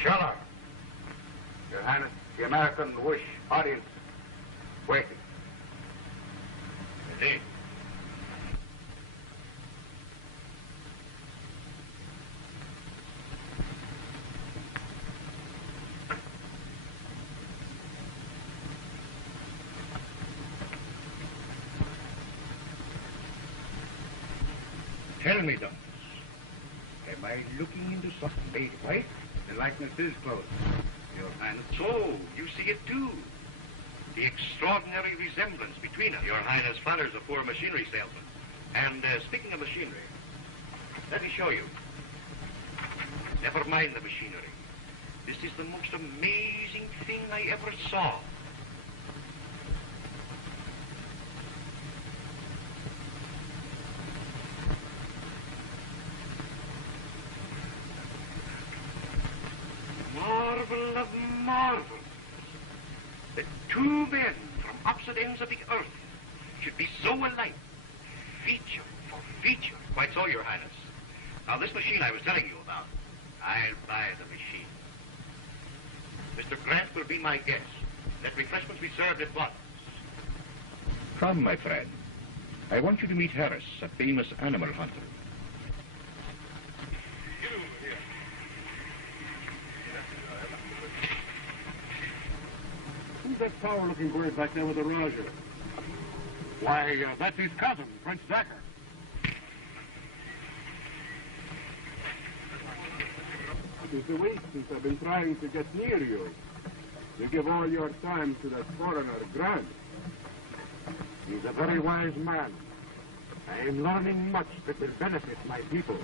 Shut up. Your Highness, the American wish audience waiting. Indeed. Tell me, Doctor. Am I looking into something? Wait, the likeness is close, Your Highness. So, you see it too. The extraordinary resemblance between us. Your Highness, father's a poor machinery salesman. And speaking of machinery, let me show you. Never mind the machinery. This is the most amazing thing I ever saw. Marvel of marvels. That two men from opposite ends of the earth should be so alike, feature for feature. Quite so, Your Highness. Now, this machine I was telling you about, I'll buy the machine. Mr. Grant will be my guest. Let refreshments be served at once. Come, my friend. I want you to meet Harris, a famous animal hunter. Who's that sour-looking bird back there with the Raja? Why, that's his cousin, Prince Decker. It is a week since I've been trying to get near you. You give all your time to that foreigner, Grant. He's a very wise man. I am learning much that will benefit my people.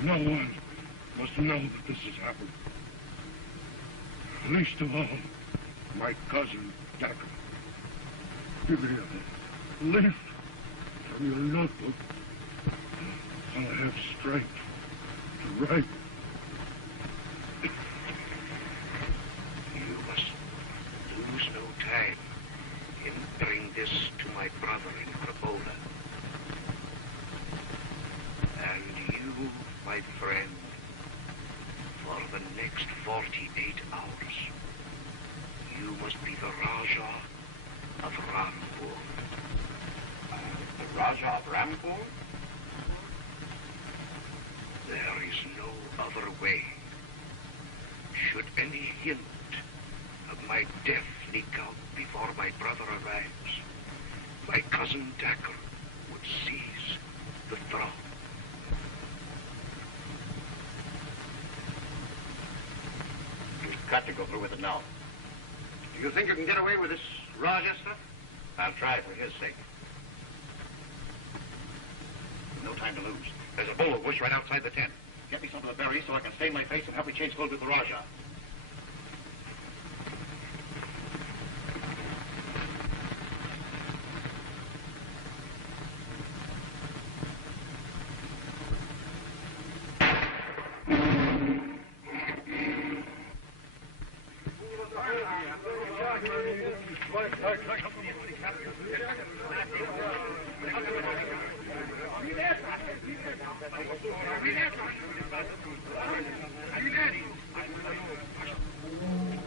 No one must know that this has happened. Least of all, my cousin, Decker. Give me a leaf from your notebook. I'll have strength to write. You must lose no time in bringing this to my brother in Krapola. And you, my friend, for the next 48 hours, you must be the Raja of Ranjapur. The Raja of Ranjapur? There is no other way. Should any hint of my death leak out before my brother arrives, cousin Dacre would seize the throne. You've got to go through with it now. Do you think you can get away with this Raja stuff? I'll try for his sake. No time to lose. There's a bowl of bush right outside the tent. Get me some of the berries so I can stain my face and help me change clothes with the Raja.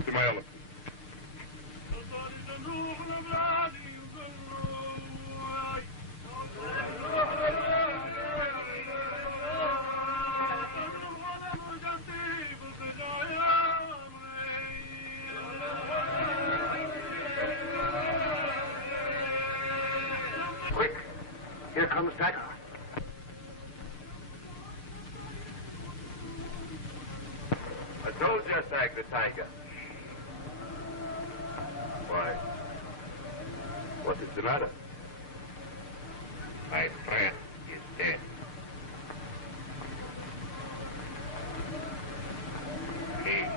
To my elephant. Quick! Here comes Dacre. I told you to tag the tiger. Why? What is the matter? My friend is dead. Please.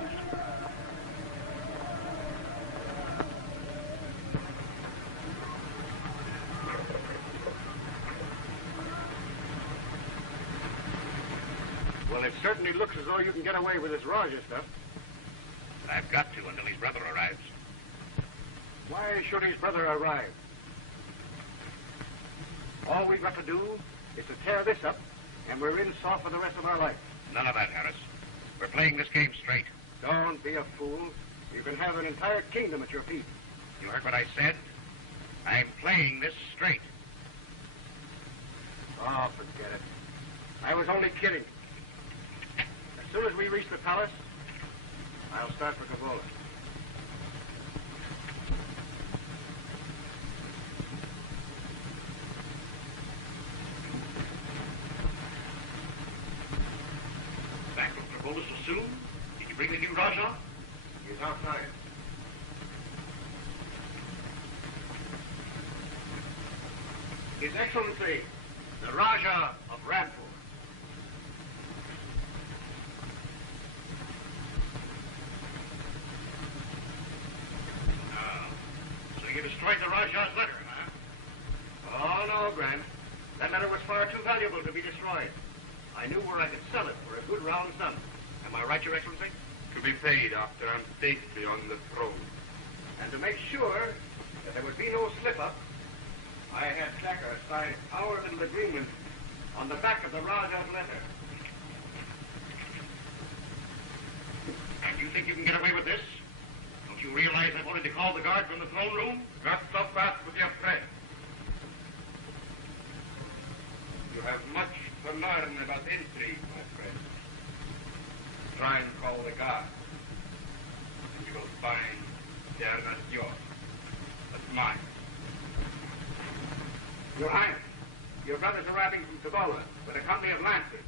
Well, it certainly looks as though you can get away with this Raja stuff. I've got to until his brother arrives. Why should his brother arrive? All we've got to do is to tear this up, and we're in soft for the rest of our life. None of that, Harris. We're playing this game straight. Don't be a fool. You can have an entire kingdom at your feet. You heard what I said? I'm playing this straight. Oh, forget it. I was only kidding. As soon as we reach the palace, I'll start for Kavola. Back from Kavola so soon? Did you bring the new Raja? He's outside. His Excellency, the Raja of Ranjapur. So you destroyed the Raja's letter, huh? Oh, no, Grant. That letter was far too valuable to be destroyed. I knew where I could sell it for a good round sum. Am I right, Your Excellency? To be paid after I'm safely on the throne. And to make sure that there would be no slip-up, I had Dacre sign our little agreement on the back of the Raja's letter. And you think you can get away with this? Don't you realize I wanted to call the guard from the throne room? Not so fast with your friend. You have much to learn about intrigue, my friend. Try and call the guard. And you will find they are not yours, but mine. Your Highness, your brother's arriving from Kavola with a company of lancers.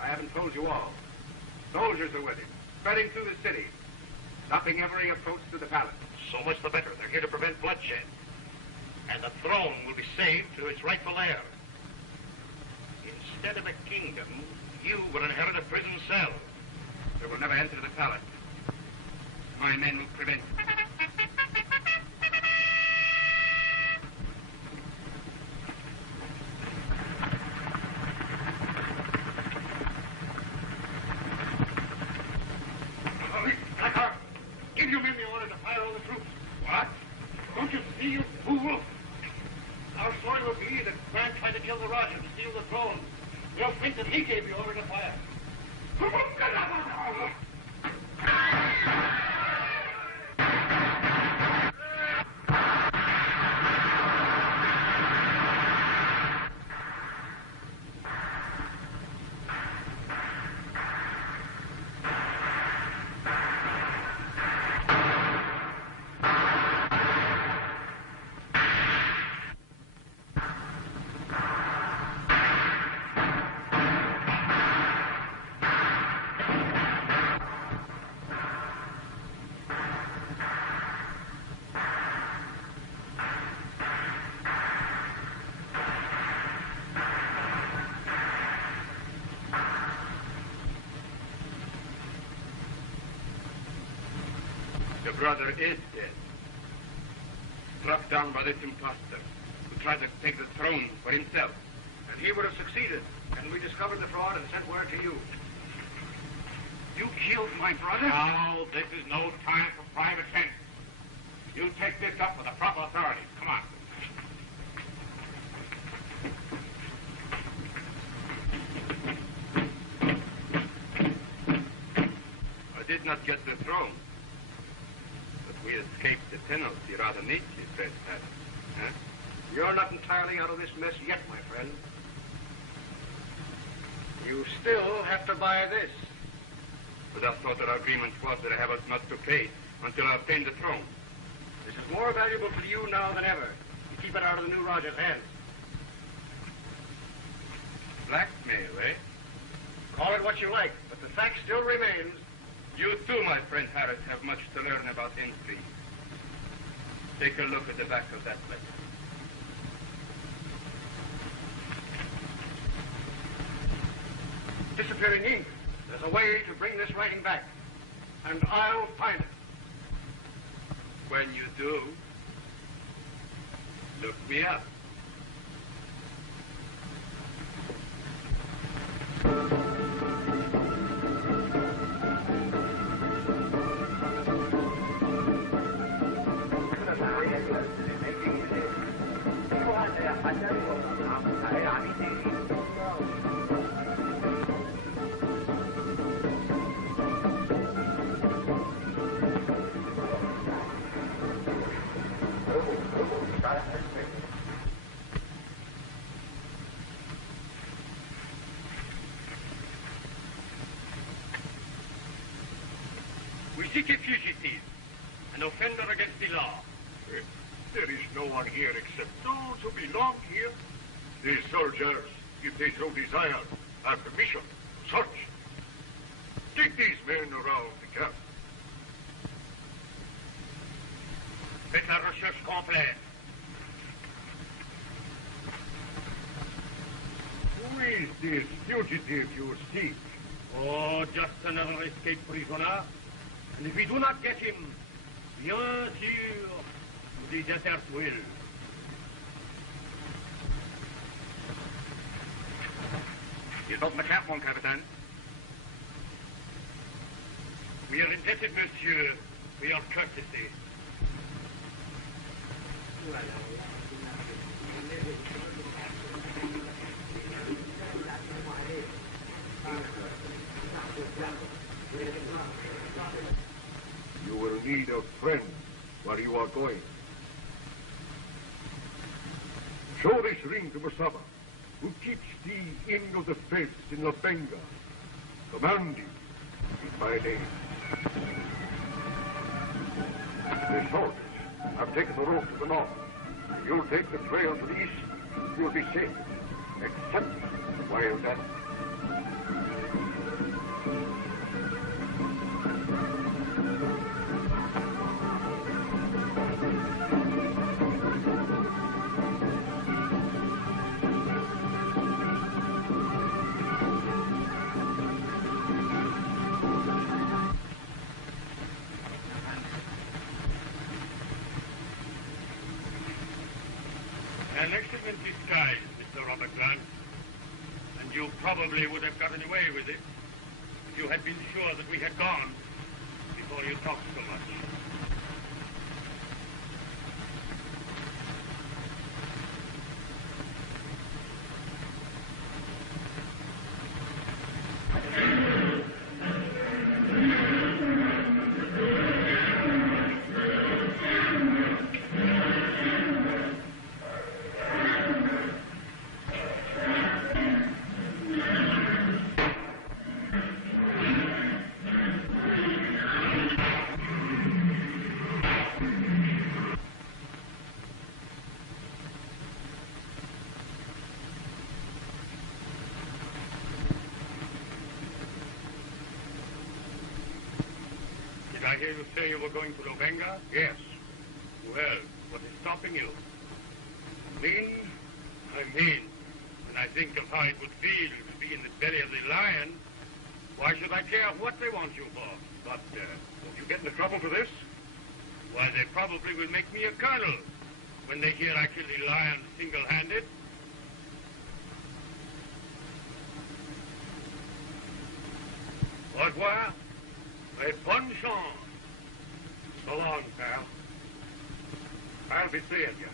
I haven't told you all. Soldiers are with him, spreading through the city, stopping every approach to the palace. So much the better. They're here to prevent bloodshed. And the throne will be saved to its rightful heir. Instead of a kingdom, you will inherit a prison cell. They will never enter the palace. My men will prevent it. Dacre, give your men the order to fire all the troops. What? Don't you see, you fool? Our story will be that Grant tried to kill the Raja to steal the throne. They'll think that he gave the order to fire. Your brother is dead. Struck down by this impostor who tried to take the throne for himself. And he would have succeeded, and we discovered the fraud and sent word to you. You killed my brother? Now, this is no time for private sense. You take this up with the proper authorities. Come on. I did not get the throne, but we escaped the penalty rather neatly, friend Harris. Huh? You're not entirely out of this mess yet, my friend. You still have to buy this. But I thought our agreement was that I have not to pay until I obtain the throne. This is more valuable to you now than ever. You keep it out of the new Raja's hands. Blackmail, eh? Call it what you like, but the fact still remains. You too, my friend Harris, have much to learn about intrigue. Take a look at the back of that letter. Disappearing ink. There's a way to bring this writing back. And I'll find it. When you do, look me up. We seek a fugitive, an offender against the law. There is no one here except those who belong here. These soldiers, if they so desire, have permission to search. Take these men around the camp. Faites la recherche complète. Who is this fugitive you seek? Oh, just another escaped prisoner. And if we do not get him, bien sûr, the desert will. He's open the camp, mon capitaine. We are indebted, monsieur, for your courtesy. You will need a friend where you are going. Show this ring to Mustapha, who keeps the inn of the fence in La Benga. Command him in my name. The soldiers have taken the road to the north. You'll take the trail to the east. You'll be safe, except while that. An excellent disguise, Mr. Robert Grant. And you probably would have gotten away with it if you had been sure that we had gone before you talked so much. I hear you say you were going to Lobenga? Yes. Well, what is stopping you? Mean? I mean, when I think of how it would feel to be in the belly of the lion, why should I care what they want you for? But won't you get into trouble for this? Why, they probably will make me a colonel when they hear I killed the lion single-handed. Au revoir. Et bonne chance. So long, pal. I'll be seeing you.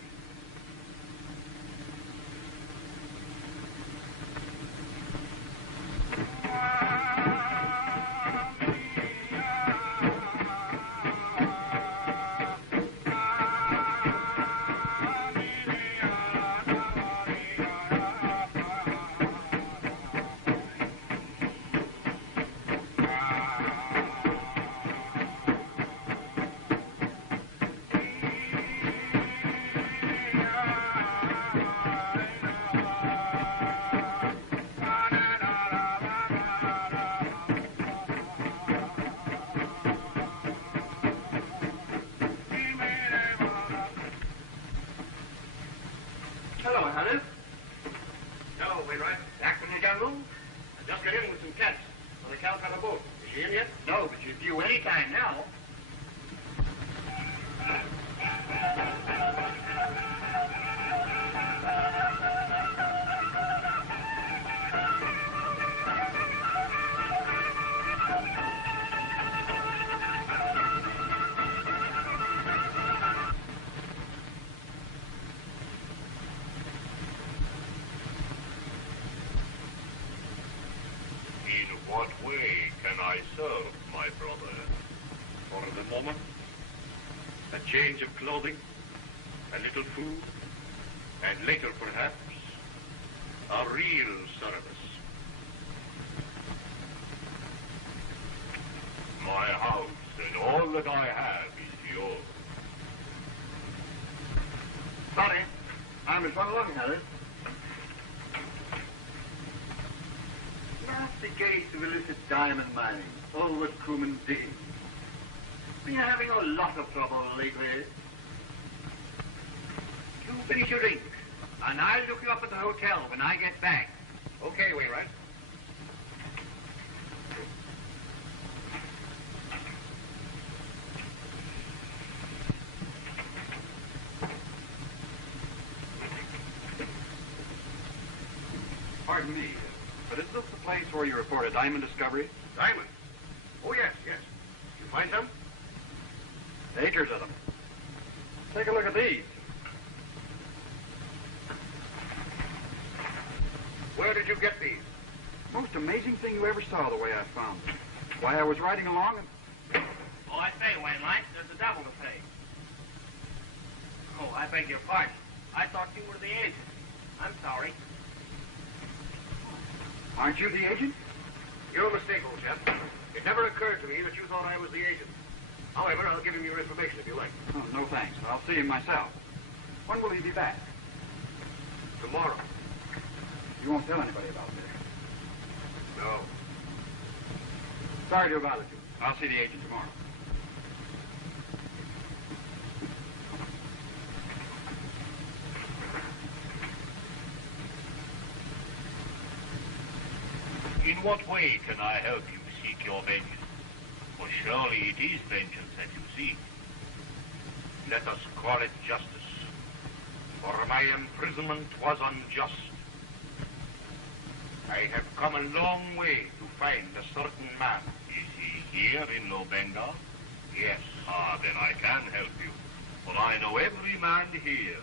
Change of clothing, a little food, and later, perhaps, a real service. My house and all that I have is yours. Sorry, I was run along, Harris. That's the case of illicit diamond mining, always crewman digging. We are having a lot of trouble lately. You finish your drink, and I'll look you up at the hotel when I get back. Okay, Wainwright. Pardon me, but is this the place where you report a diamond discovery? Diamond? Oh, yes, yes. You find some? Acres of them. Take a look at these. Where did you get these? Most amazing thing you ever saw, the way I found them. Why, I was riding along and... Oh, I say, Wainwright, there's a double to pay. Oh, I beg your pardon. I thought you were the agent. I'm sorry. Aren't you the agent? You're a mistake, old chap. It never occurred to me that you thought I was the agent. However, I'll give him your information if you like. Oh, no thanks. I'll see him myself. When will he be back? Tomorrow. You won't tell anybody about this? No. Sorry to have bothered you. I'll see the agent tomorrow. In what way can I help you seek your vengeance? For surely it is vengeance that you seek. Let us call it justice. For my imprisonment was unjust. I have come a long way to find a certain man. Is he here in Lobenga? Yes. Ah, then I can help you. For I know every man here.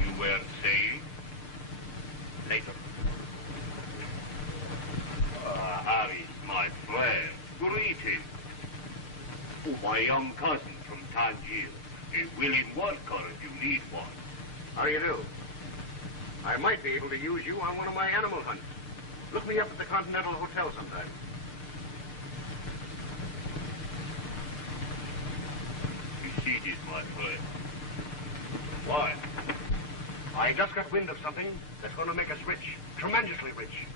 You weren't saying? Later. Harris, my friend. Greeting. Oh, my young cousin from Tangier. A willing worker if you need one. How do you do? I might be able to use you on one of my animal hunts. Look me up at the Continental Hotel sometime. Be seated, my friend. Why? I just got wind of something that's going to make us rich. Tremendously rich.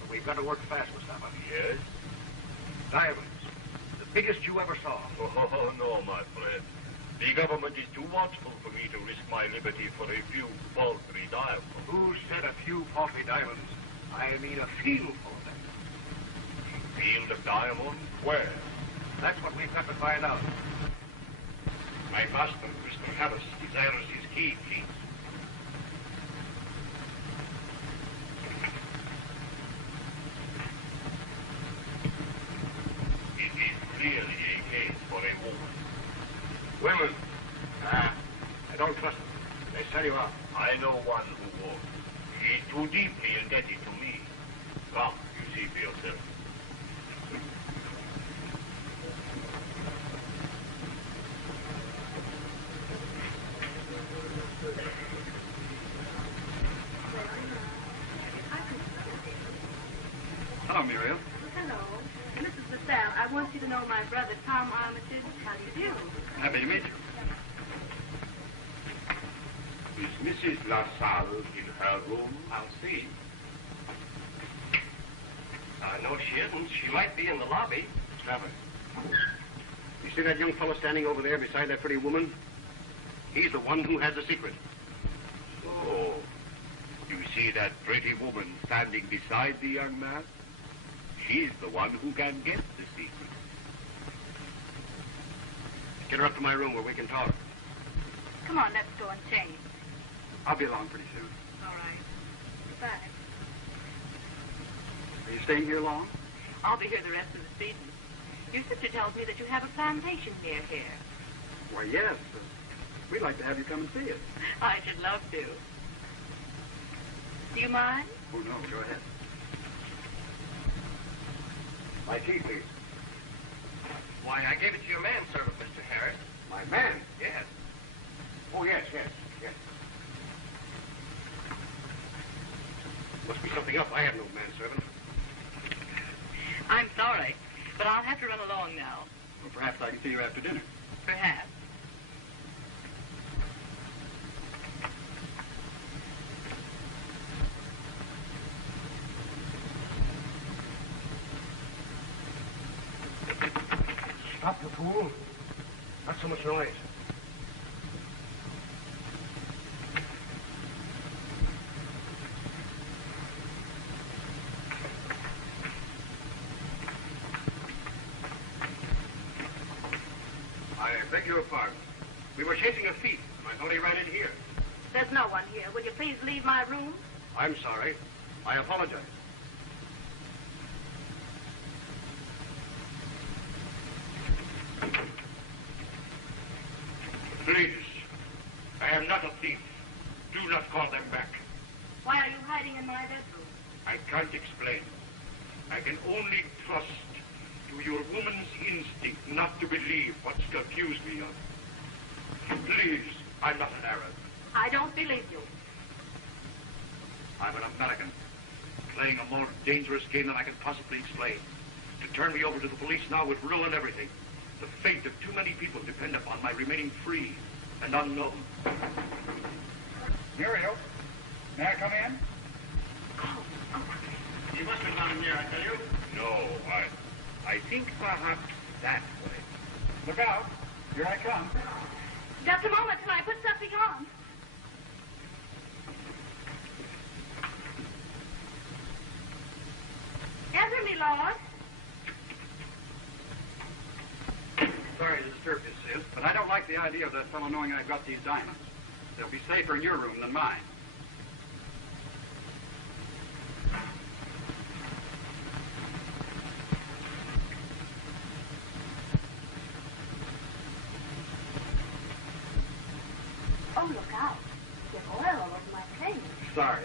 But we've got to work fast, Mustapha. Yes? Diamonds. The biggest you ever saw. Oh, no, my friend. The government is too watchful for me to risk my liberty for a few paltry diamonds. Who said a few paltry diamonds? I mean a field full of them. Field of diamonds? Where? That's what we've got to find out. My master, Mr. Harris, desires his key, please. It is clearly a case for a woman. Women? I don't trust them. They sell you out. I know one who won't. She's too deeply indebted to me. Come, you see for yourself. Hello, Muriel. Hello. Mrs. LaSalle, I want you to know my brother, Tom Armitage. How do you do? Happy to meet you. Is Mrs. LaSalle in her room? I'll see. No, she isn't. She might be in the lobby. Stop it. You see that young fellow standing over there beside that pretty woman? He's the one who has the secret. So, you see that pretty woman standing beside the young man? She's the one who can get the secret. Get her up to my room where we can talk. Come on, let's go and change. I'll be along pretty soon. All right. Goodbye. Are you staying here long? I'll be here the rest of the season. Your sister tells me that you have a plantation near here. Why, yes. We'd like to have you come and see it. I should love to. Do you mind? Oh, no. Go ahead. My key, please. Why, I gave it to your manservant, Mr. Harris. My man? Yes. Oh, yes. Must be something else. I have no manservant. I'm sorry, but I'll have to run along now. Well, perhaps I can see you after dinner. Perhaps. Stop, you fool. Not so much noise. I beg your pardon. We were chasing a thief, and I thought he ran in here. There's no one here. Will you please leave my room? I'm sorry. I apologize. Please, I am not a thief. Do not call them back. Why are you hiding in my bedroom? I can't explain. I can only trust to your woman's instinct not to believe what's accused me of. Please, I'm not an Arab. I don't believe you. I'm an American, playing a more dangerous game than I can possibly explain. To turn me over to the police now would ruin everything. The fate of too many people depend upon my remaining free and unknown. Muriel, may I come in? You must have gone in there, I tell you. No, I think perhaps that way. Look out. Here I come. Just a moment till I put something on. Enter me, Lord. Sorry to disturb you, sis, but I don't like the idea of that fellow knowing I've got these diamonds. They'll be safer in your room than mine. Oh, look out. There's oil all over my clothes. Sorry.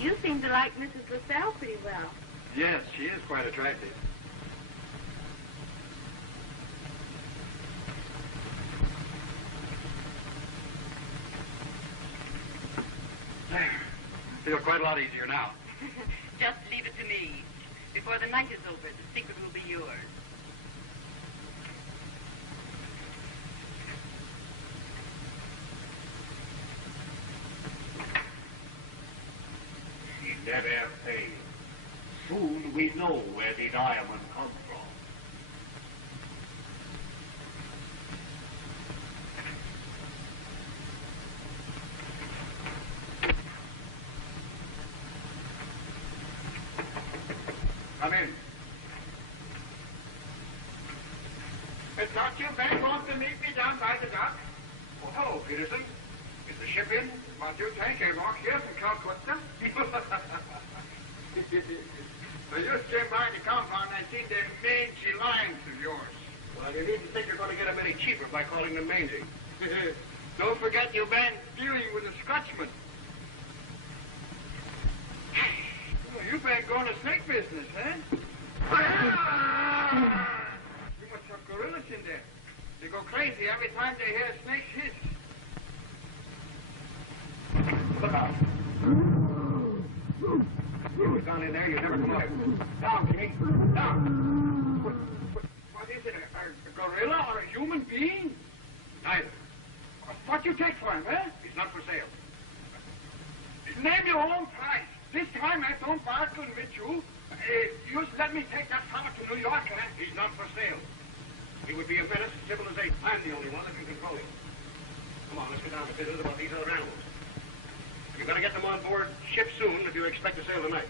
You seem to like Mrs. LaSalle pretty well. Yes, she is quite attractive. There. I feel quite a lot easier now. Just leave it to me. Before the night is over, the secret will be yours. She never fails. Soon we know where the diamond comes from. I thought you men want to meet me down by the dock. Oh, hello, Peterson. Is the ship in? What do you think? I walk here from Calcutta. I just came by the compound and seen them mangy lions of yours. Well, you needn't think you're going to get them any cheaper by calling them mangy. Don't forget you've been dealing with a Scotchman. Oh, you've been going to snake business, eh? You must have gorillas in there. They go crazy every time they hear snakes hiss. Look out. You was down in there, you never come out. Down, Jimmy. Down. What is it, a gorilla or a human being? Neither. What you take for him, eh? He's not for sale. Name your own price. This time I don't bargain with you. You just let me take that fellow to New York, eh? He's not for sale. He would be a menace to civilization. I'm the only one that can control him. Come on, let's get down to business about these other animals. You're going to get them on board ship soon if you expect to sail tonight.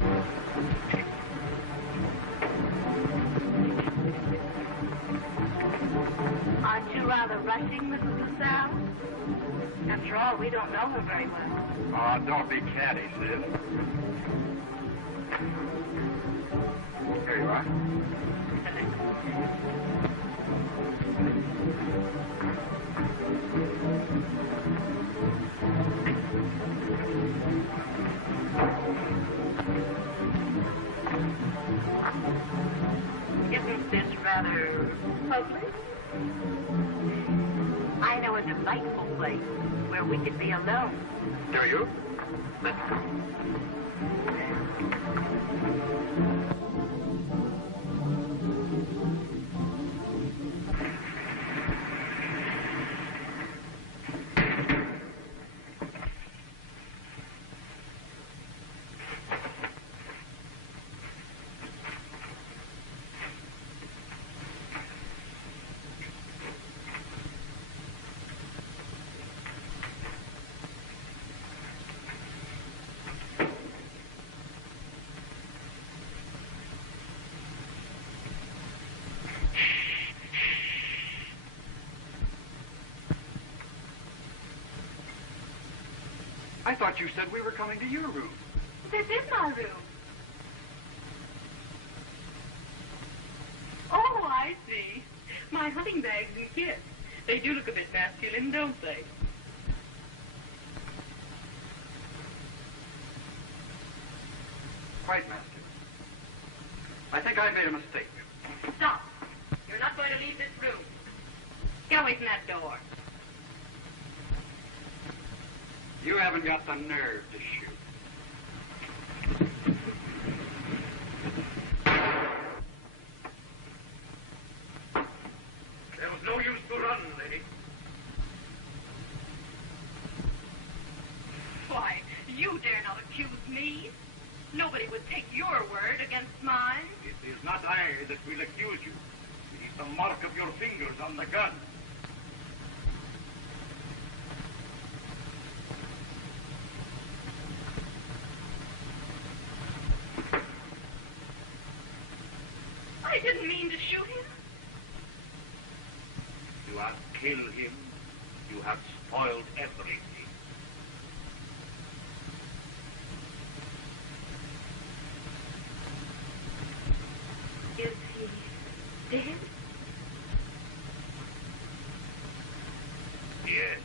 Aren't you rather rushing, Mrs. LaSalle? After all, we don't know her very well. Oh, don't be catty, Sid. Here you are. Isn't this rather public? I know a delightful place where we could be alone. Do you? Let's go. I thought you said we were coming to your room. This is my room. Oh, I see. My hunting bags and kits. They do look a bit masculine, don't they? Quite masculine. I think I made a mistake. Stop. You're not going to leave this room. Get away from that door. You haven't got the nerve to shoot. There was no use to run, lady. Why, you dare not accuse me. Nobody would take your word against mine. It is not I that will accuse you. It is the mark of your fingers on the gun. I didn't mean to shoot him. You have killed him. You have spoiled everything. Is he dead? Yes.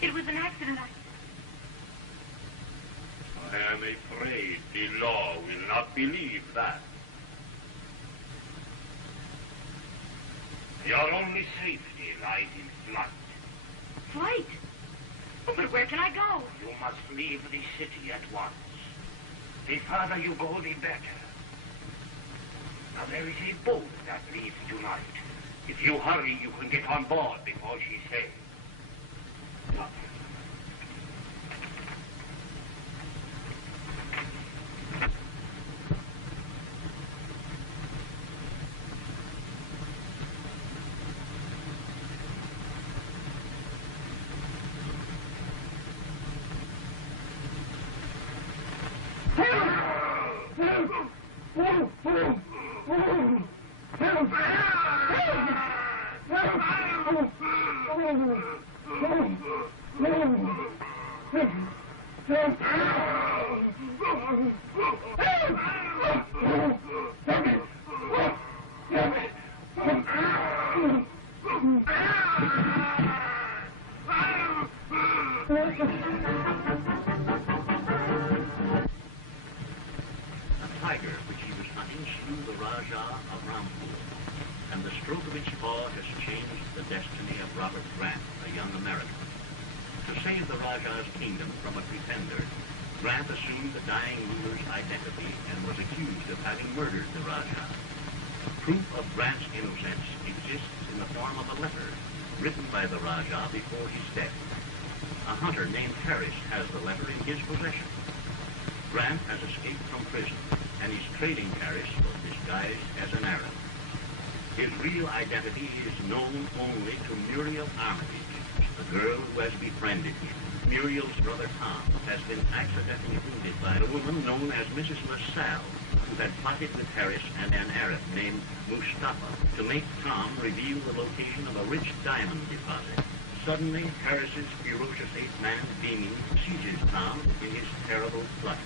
It was an accident. I am afraid the law will not believe that. Your only safety lies in flight. Flight? Oh, but where can I go? You must leave the city at once. The farther you go, the better. Now, there is a boat that leaves tonight. If you hurry, you can get on board before she sails. tiger which he was hunting slew the Raja of Ranjapur, and the stroke of its paw has changed the destiny of Robert Grant, a young American. To save the Raja's kingdom from a pretender, Grant assumed the dying ruler's identity and was accused of having murdered the Raja. Proof of Grant's innocence exists in the form of a letter written by the Raja before his death. A hunter named Harris has the letter in his possession. Grant has escaped from prison and is trading Harris disguised as an Arab. His real identity is known only to Muriel Armitage, the girl who has befriended him. Muriel's brother Tom has been accidentally wounded by a woman known as Mrs. LaSalle, who had plotted with Harris and an Arab named Mustapha to make Tom reveal the location of a rich diamond deposit. Suddenly, Harris's ferocious eight-man demon seizes Tom in his terrible clutch.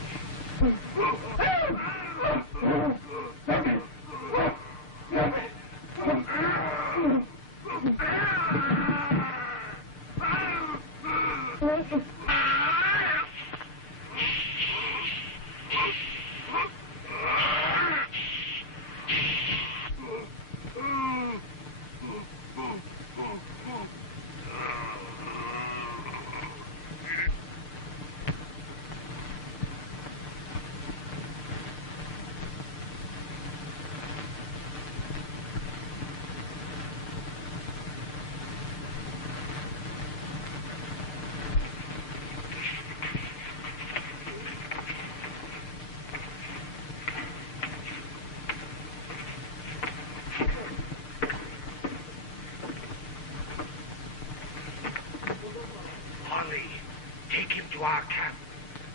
Our camp.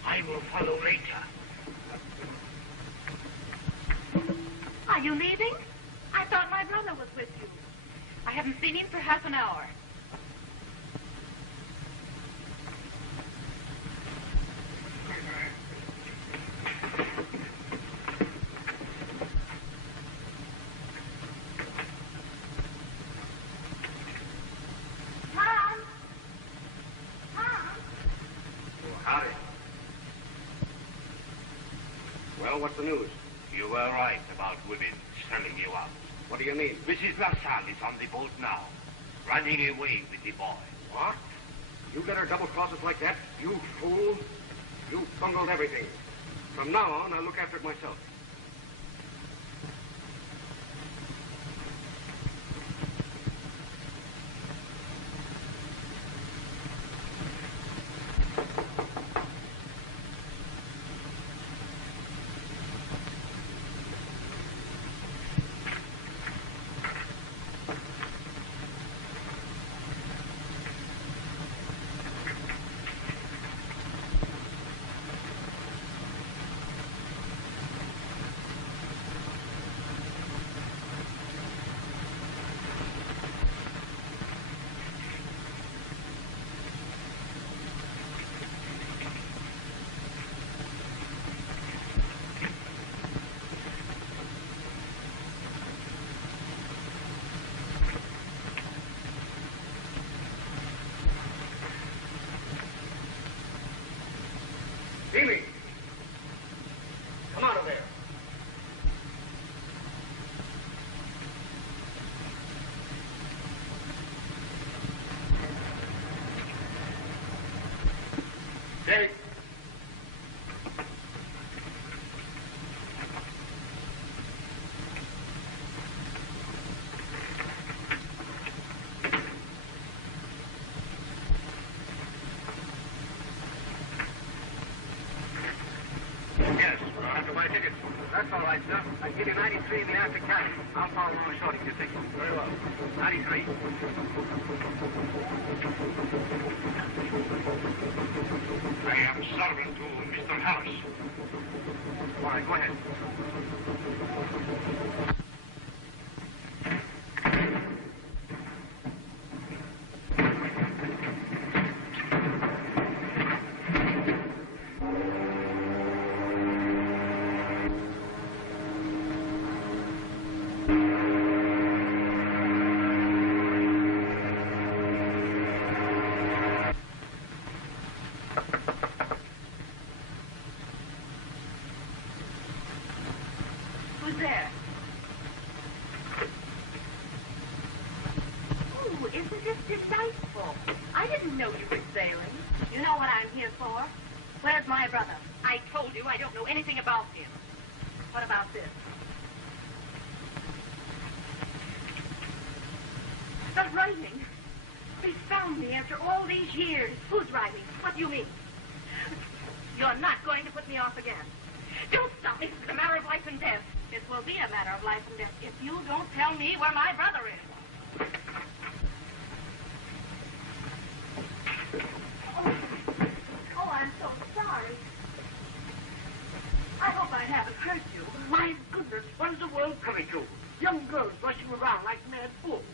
I will follow later. Are you leaving? I thought my brother was with you. I haven't seen him for half an hour. What's the news? You were right about women selling you out. What do you mean? Mrs. LaSalle is on the boat now, running away with the boy. What? You let her double-cross us like that? You fool. You bungled everything. From now on, I'll look after it myself. Come out of there. Hey. That's all right, sir. I give you 93 in the África. I'll follow along shorty, you think? Very well. 93. I am servant to Mr. Harris. All right, go ahead. There. Oh, isn't this delightful? I didn't know you were sailing. You know what I'm here for? Where's my brother? I told you I don't know anything about him. What about this? The writing. They found me after all these years. Who's writing? What do you mean? You're not going to put me off again. Don't stop me. It's a matter of life and death. It will be a matter of life and death if you don't tell me where my brother is. Oh, I'm so sorry. I hope I haven't hurt you. My goodness, what is the world coming to? Young girls rushing around like mad fools.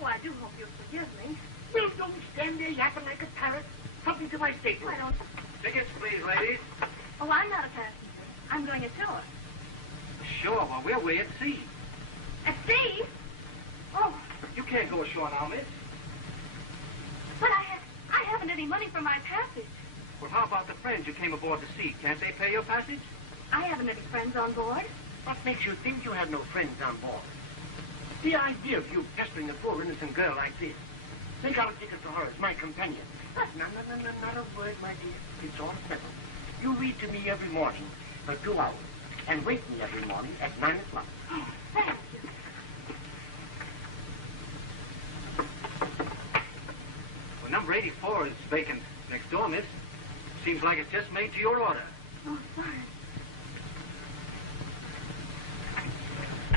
Oh, I do hope you'll forgive me. Well, don't stand there yapping like a parrot. Something to my stateroom. I don't... Tickets, please, ladies. Oh, I'm not a passenger. I'm going ashore. Sure, well, we're way at sea. At sea? Oh, You can't go ashore now, miss. but I haven't any money for my passage. Well, how about the friends you came aboard to see? Can't they pay your passage? I haven't any friends on board. What makes you think you have no friends on board? The idea of you pestering a poor innocent girl like this. Take out a ticket for her as my companion. No, not a word, my dear. It's all settled. You read to me every morning for 2 hours, and wake me every morning at 9 o'clock. Oh, thank you. Well, number 84 is vacant next door, miss. Seems like it's just made to your order. Oh, sorry.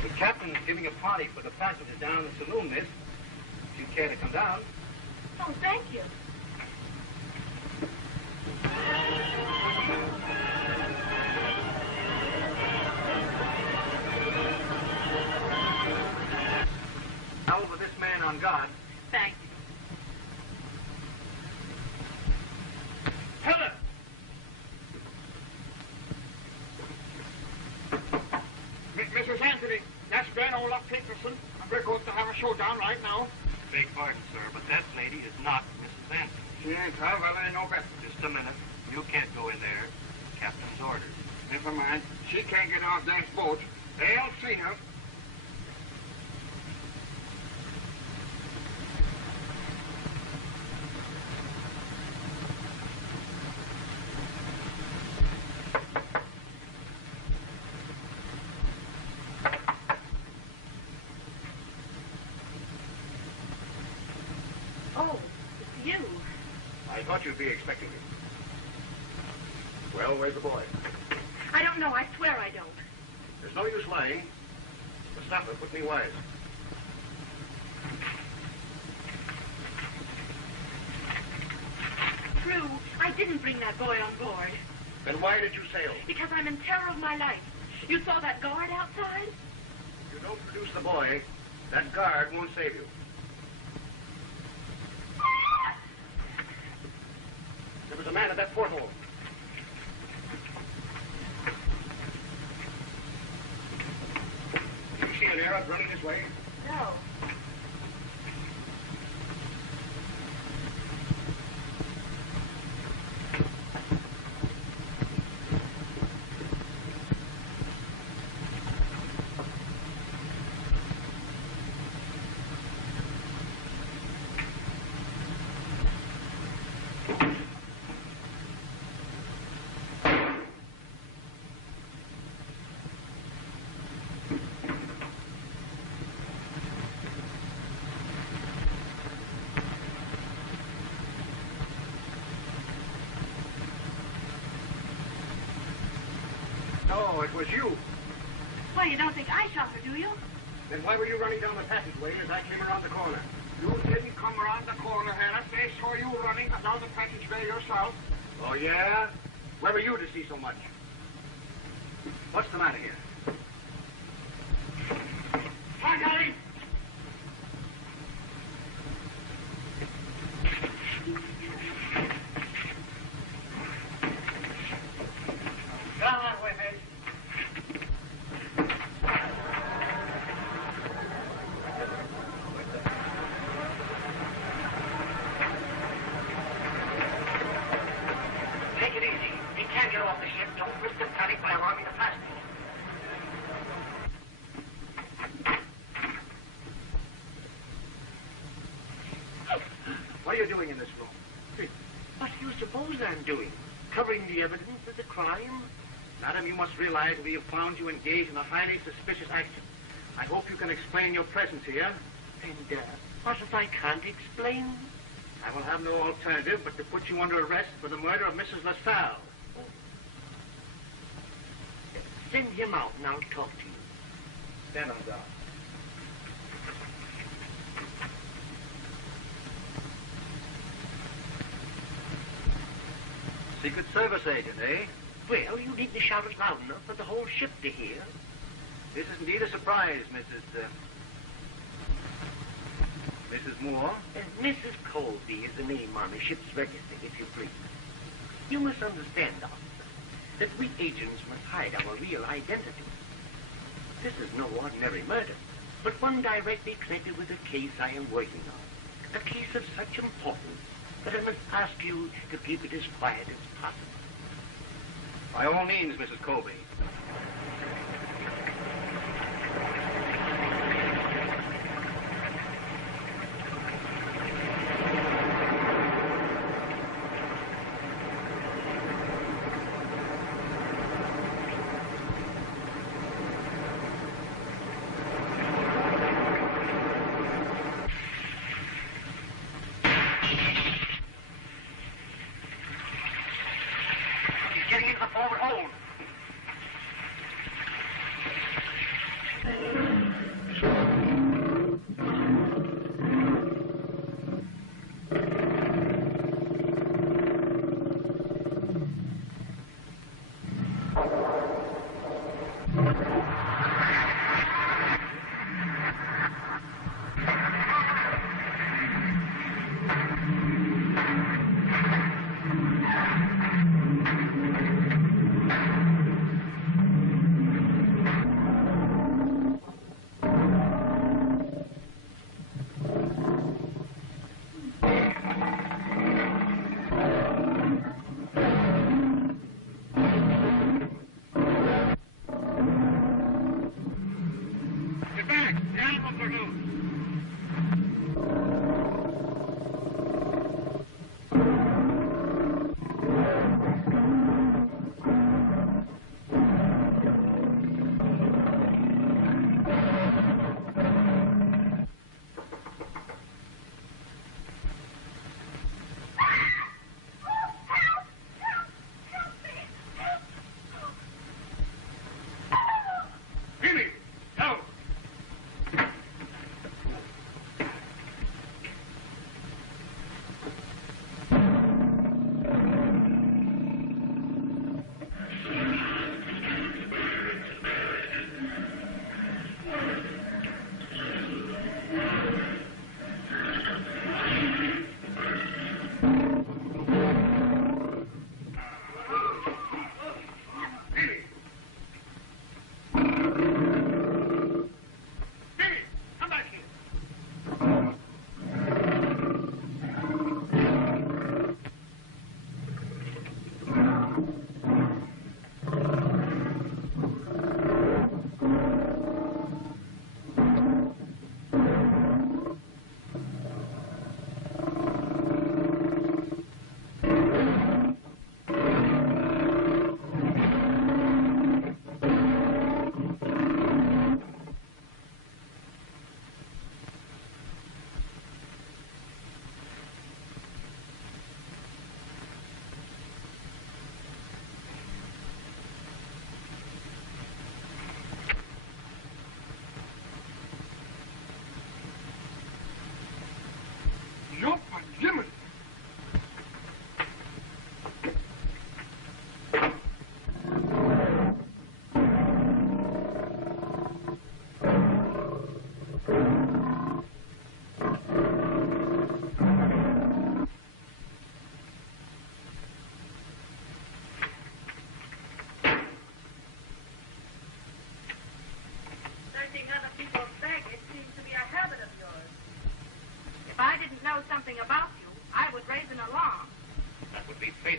The captain's giving a party for the passengers down in the saloon, miss. If you care to come down. Oh, thank you. Now with this man on guard. Thank you. Heather! Mrs. Anthony, that's Ben Olaf Peterson, and we're going to have a showdown right now. Beg pardon, sir, but that lady is not Mrs. Anthony. She ain't her, well, I know better. Just a minute. You can't go in there. Captain's orders. Never mind. She can't get off that boat. They'll see her. Oh, it's you. I thought you'd be expecting me. Well, where's the boy? I don't know. I swear I don't. There's no use lying. Mustapha put me wise. True. I didn't bring that boy on board. Then why did you sail? Because I'm in terror of my life. You saw that guard outside? If you don't produce the boy, that guard won't save you. There was a man at that porthole. Do you see an Arab running this way? No. No, it was you. Well, you don't think I shot her, do you? Then why were you running down the passageway as I came around the corner? You didn't come around the corner, Harris. They saw you running down the passageway yourself. Oh, yeah? Where were you to see so much? What's the matter here? Marjorie! Go on with it. Take it easy. He can't get off the ship. Don't risk the panic by alarming the passengers. What are you doing in this room? What do you suppose I'm doing? Covering the evidence of the crime? Madam, you must realize we have found you engaged in a highly suspicious action. I hope you can explain your presence here. And what if I can't explain? I will have no alternative but to put you under arrest for the murder of Mrs. LaSalle. Send him out and I'll talk to you. Stand on guard. Secret Service agent, eh? Well, you needn't shout it loud enough for the whole ship to hear. This is indeed a surprise, Mrs. Moore. Mrs. Colby is the name on the ship's register, if you please. You must understand, officer, that we agents must hide our real identity. This is no ordinary murder, but one directly connected with the case I am working on. A case of such importance that I must ask you to keep it as quiet as possible. By all means, Mrs. Colby.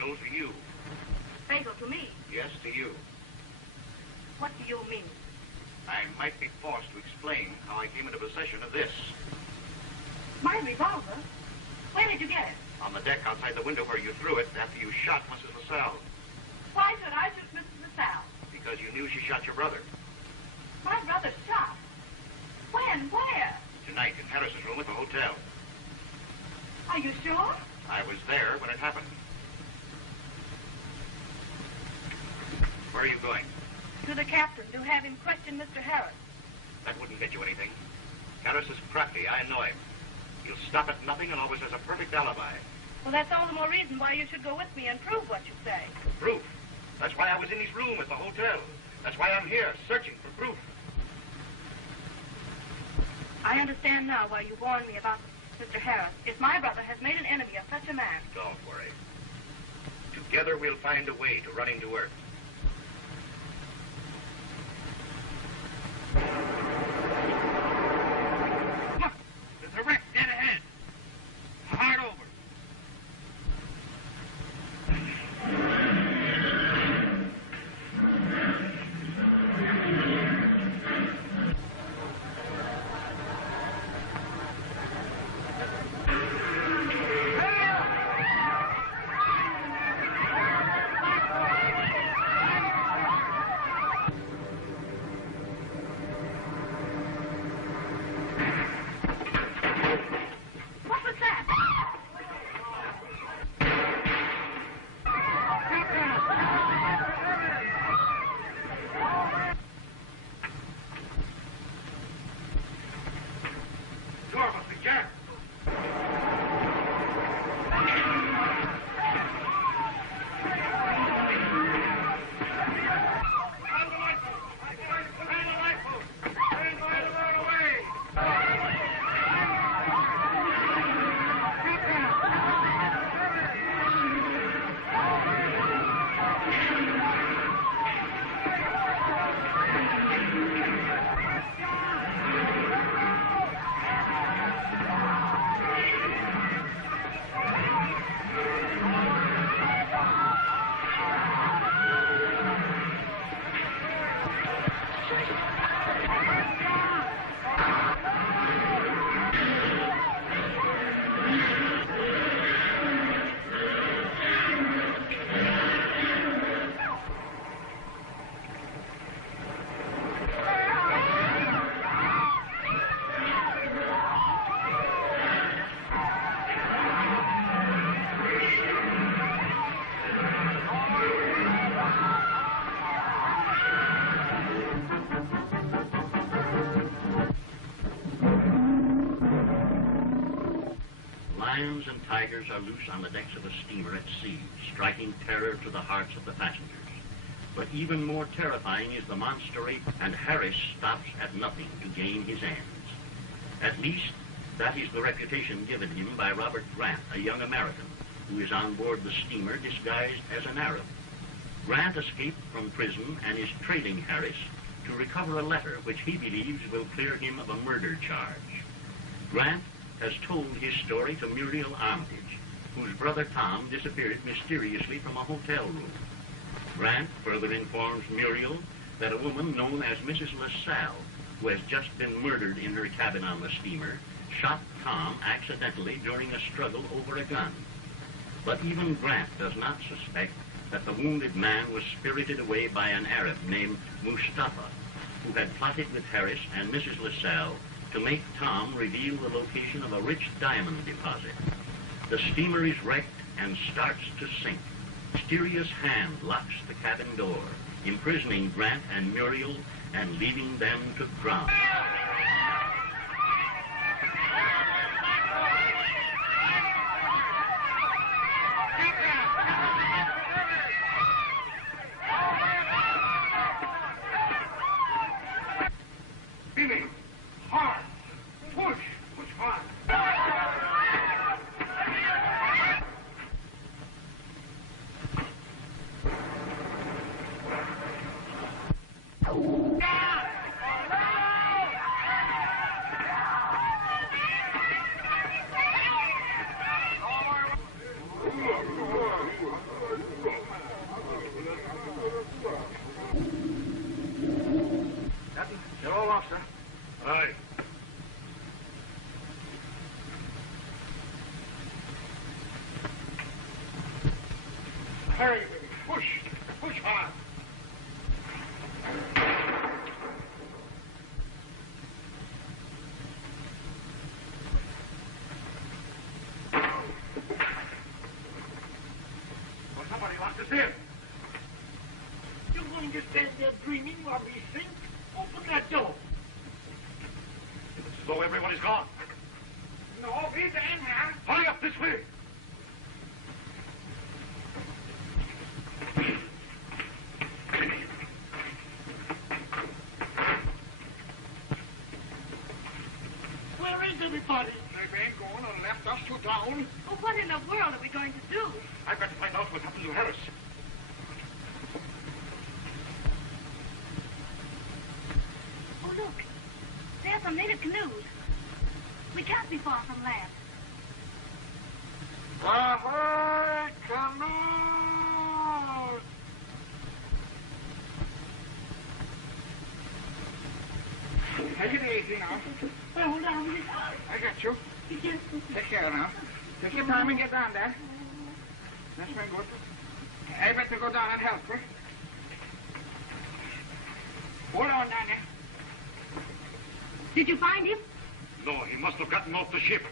fatal to you. Fatal to me. Yes, to you. What do you mean? I might be forced to explain how I came into possession of this. My revolver? Where did you get it? On the deck outside the window where you threw it after you shot Mrs. LaSalle. Why should I shoot Mrs. LaSalle? Because you knew she shot your brother. My brother shot? When? Where? Tonight in Harris's room at the hotel. Are you sure? I was there when it happened. Where are you going? To the captain to have him question Mr. Harris. That wouldn't get you anything. Harris is crafty. I know him. He'll stop at nothing and always has a perfect alibi. Well, that's all the more reason why you should go with me and prove what you say. Proof? That's why I was in his room at the hotel. That's why I'm here, searching for proof. I understand now why you warned me about Mr. Harris. If my brother has made an enemy of such a man... Don't worry. Together we'll find a way to run him to earth. Look! There's a wreck dead ahead. Hard over. Lions and tigers are loose on the decks of a steamer at sea, striking terror to the hearts of the passengers. But even more terrifying is the monster ape, and Harris stops at nothing to gain his ends. At least, that is the reputation given him by Robert Grant, a young American, who is on board the steamer disguised as an Arab. Grant escaped from prison and is trailing Harris to recover a letter which he believes will clear him of a murder charge. Grant has told his story to Muriel Armitage, whose brother Tom disappeared mysteriously from a hotel room. Grant further informs Muriel that a woman known as Mrs. LaSalle, who has just been murdered in her cabin on the steamer, shot Tom accidentally during a struggle over a gun. But even Grant does not suspect that the wounded man was spirited away by an Arab named Mustapha, who had plotted with Harris and Mrs. LaSalle to make Tom reveal the location of a rich diamond deposit. The steamer is wrecked and starts to sink. Mysterious hand locks the cabin door, imprisoning Grant and Muriel and leaving them to drown. Beaming. Hard. Push. Push hard. Push. Push hard. Well, somebody locked us in. You're going to stand there dreaming while we sing? Open that door. So everybody's gone. No, we're in here. Hurry up this way. Where is everybody? They ain't going and left us to down. Oh, what in the world are we going to do? I've got to find out what happened to Harris. Oh, look. There's some native canoes. We can't be far from land. Ahoy, canoes! Take it easy now. Oh, hold on. I got you. Take care now. Take your time and get down there. That's been good. I better go down and help her. Hold on down there. Did you find him? No, he must have gotten off the ship.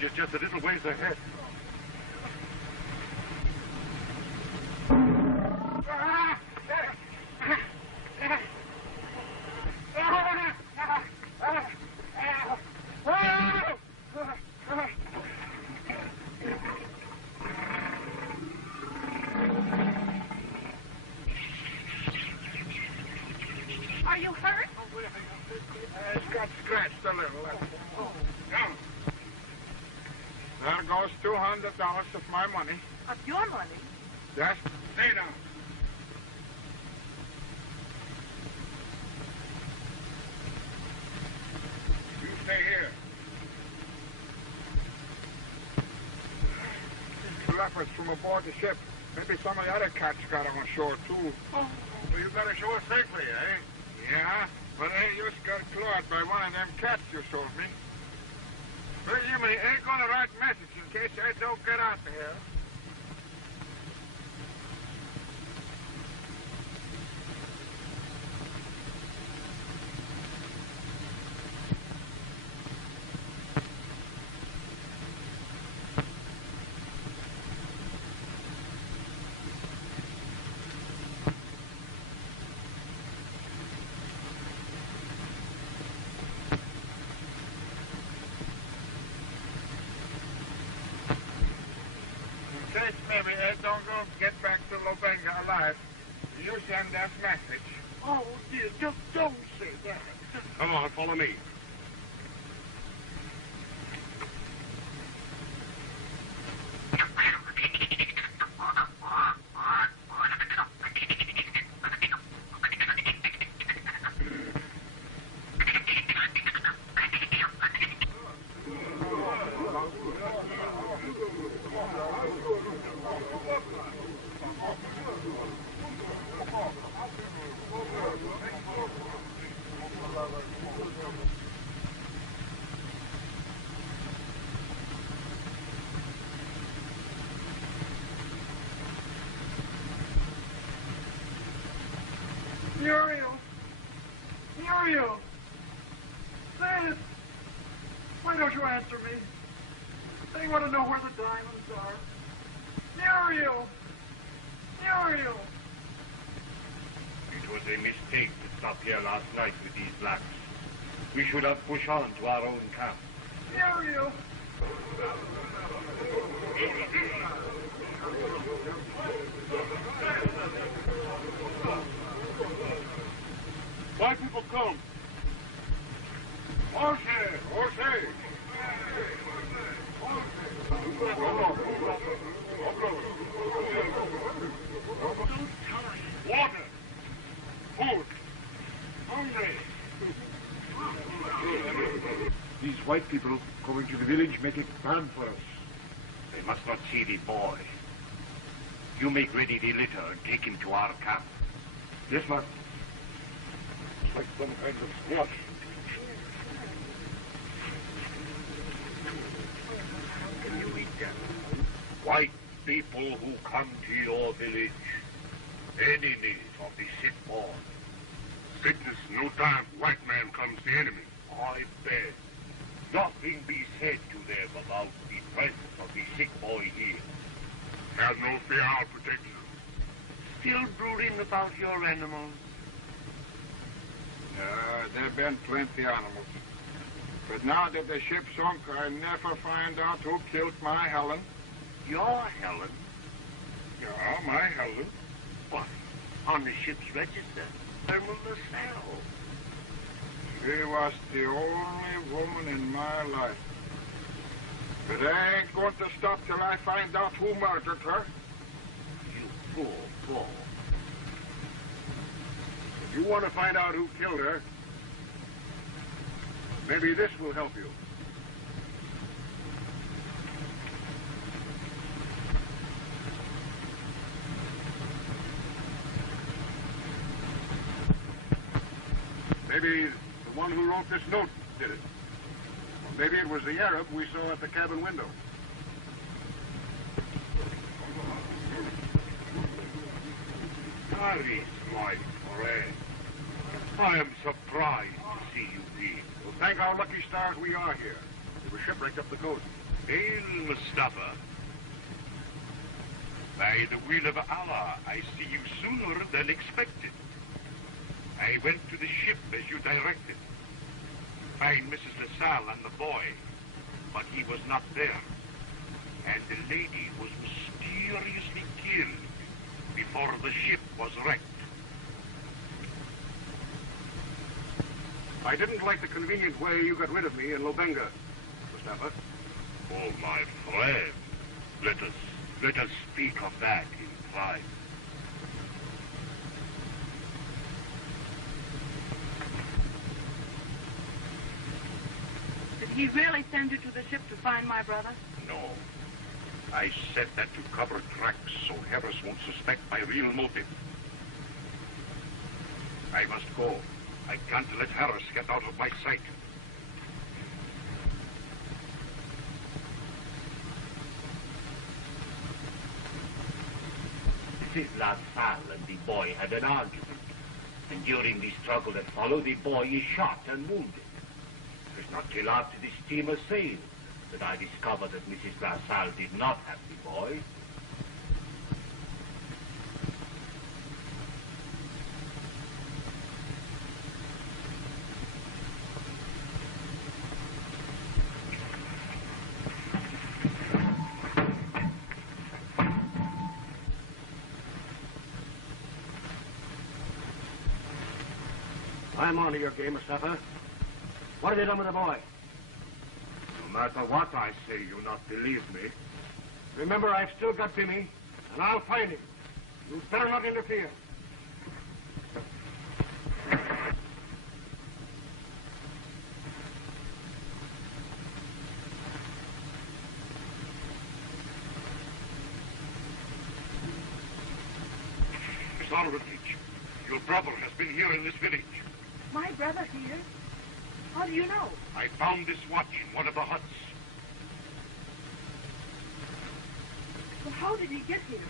Is just a little ways ahead. Are you hurt? It's got scratched a little. Come. There goes $200 of my money. Of your money? Yes. Stay down. You stay here. Leopards from aboard the ship. Maybe some of the other cats got on shore, too. Oh, so you got ashore safely, eh? Yeah, but I just got clawed by one of them cats you sold me. Well, Jimmy, ain't gonna write message in case I don't get out of here. Maybe I don't go get back to Lobenga alive. You send that message. Oh, dear, just don't say that. Come on, follow me. Muriel! Muriel! Say it! Why don't you answer me? They want to know where the diamonds are. Muriel! Muriel! It was a mistake to stop here last night with these blacks. We should have pushed on to our own camp. Muriel! Why people come? Jose! Jose! people going to the village make it bad for us. They must not see the boy. You make ready the litter and take him to our camp. Yes, master. It's like some kind of squash. Can you eat them? White people who come to your village, enemies of the sick boy. Sickness, no time. White man comes the enemy. I beg, nothing be said to them about the presence of the sick boy here. Have no fear, I'll protect you. Still brooding about your animals? There've been plenty animals. But now that the ship sunk, I never find out who killed my Helen. Your Helen? Yeah, my Helen. What? On the ship's register? Thermal cell. She was the only woman in my life. But I ain't going to stop till I find out who murdered her. You poor boy. If you want to find out who killed her, maybe this will help you. Maybe the one who wrote this note did it. Or maybe it was the Arab we saw at the cabin window. Paris, my friend. I am surprised to see you here. Well, thank our lucky stars we are here. We were shipwrecked up the coast. Hail, Mustapha. By the will of Allah, I see you sooner than expected. I went to the ship as you directed. Find Mrs. LaSalle and the boy, but he was not there. And the lady was mysteriously killed before the ship was wrecked. I didn't like the convenient way you got rid of me in Lobenga, Mustapha. Oh, my friend, let us speak of that in private. Did he really send you to the ship to find my brother? No. I said that to cover tracks so Harris won't suspect my real motive. I must go. I can't let Harris get out of my sight. Mrs. LaSalle and the boy had an argument. And during the struggle that followed, the boy is shot and wounded. It was not till after the steamer sailed that I discovered that Mrs. LaSalle did not have the boy. I'm on to your game, Mustapha. What have you done with the boy? No matter what I say, you'll not believe me. Remember, I've still got Timmy, and I'll find him. You'd better not interfere. Miss Armitage, your brother has been here in this village. My brother here? How do you know? I found this watch in one of the huts. Well, how did he get here?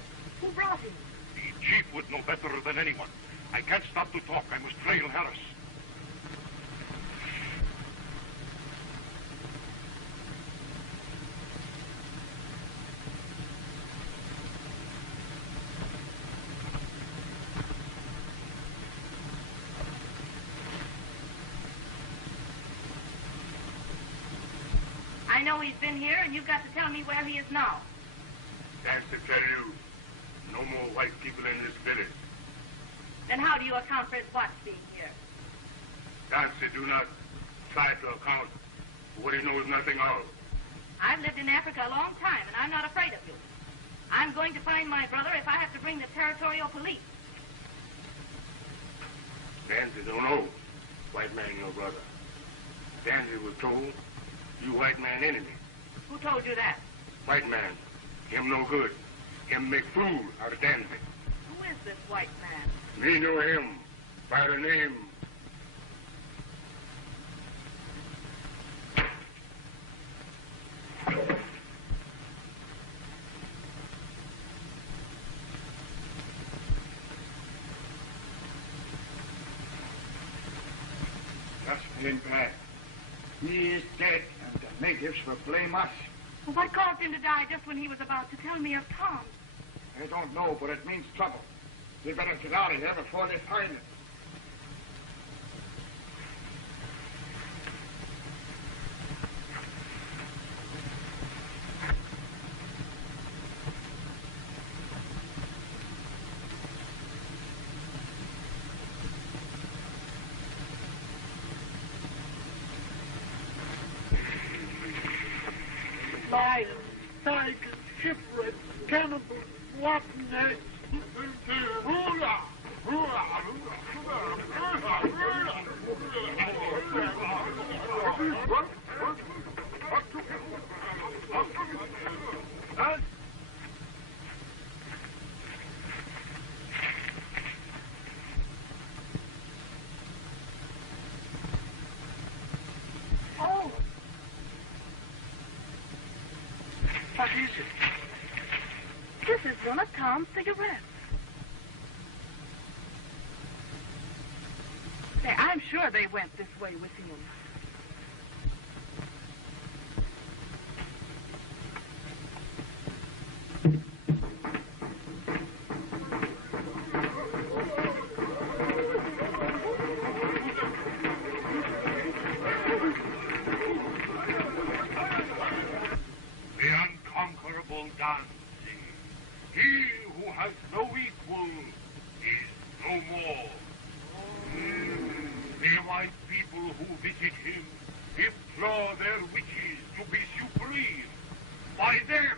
Who brought him? The chief would know better than anyone. I can't stop to talk. I must trail Harris. I know he's been here, and you've got to tell me where he is now. That's to tell you, no more white people in this village. Then how do you account for his watch being here? Nancy, do not try to account for what he knows nothing of. I've lived in Africa a long time, and I'm not afraid of you. I'm going to find my brother if I have to bring the territorial police. Nancy don't know white man your brother. Nancy was told You white man enemy. Who told you that? White man. Him no good. Him make fool out of Danzig. Who is this white man? Me know him by the name. Just been bad. He is dead, and the natives will blame us. Well, what caused him to die just when he was about to tell me of Tom? I don't know, but it means trouble. We better get out of here before they find it. Lions, tigers, shipwrecks, cannibals, rotten heads. Oh, What is it? this is one of Tom's cigarettes. Say, I'm sure they went this way with him. The unconquerable dancing. He who has no equal is no more. The white people who visit him implore their witches to be supreme. By them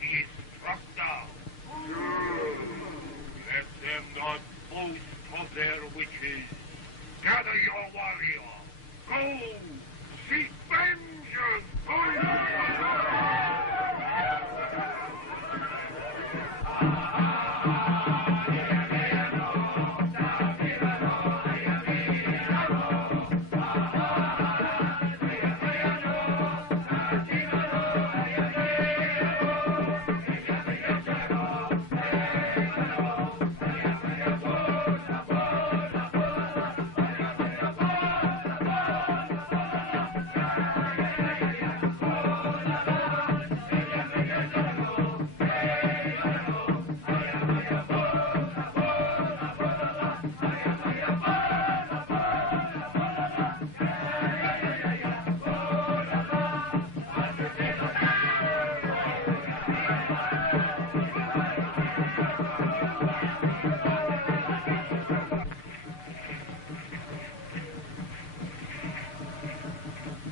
he is struck down. Let them not boast of their witches. Gather your warrior. Go! Seek vengeance!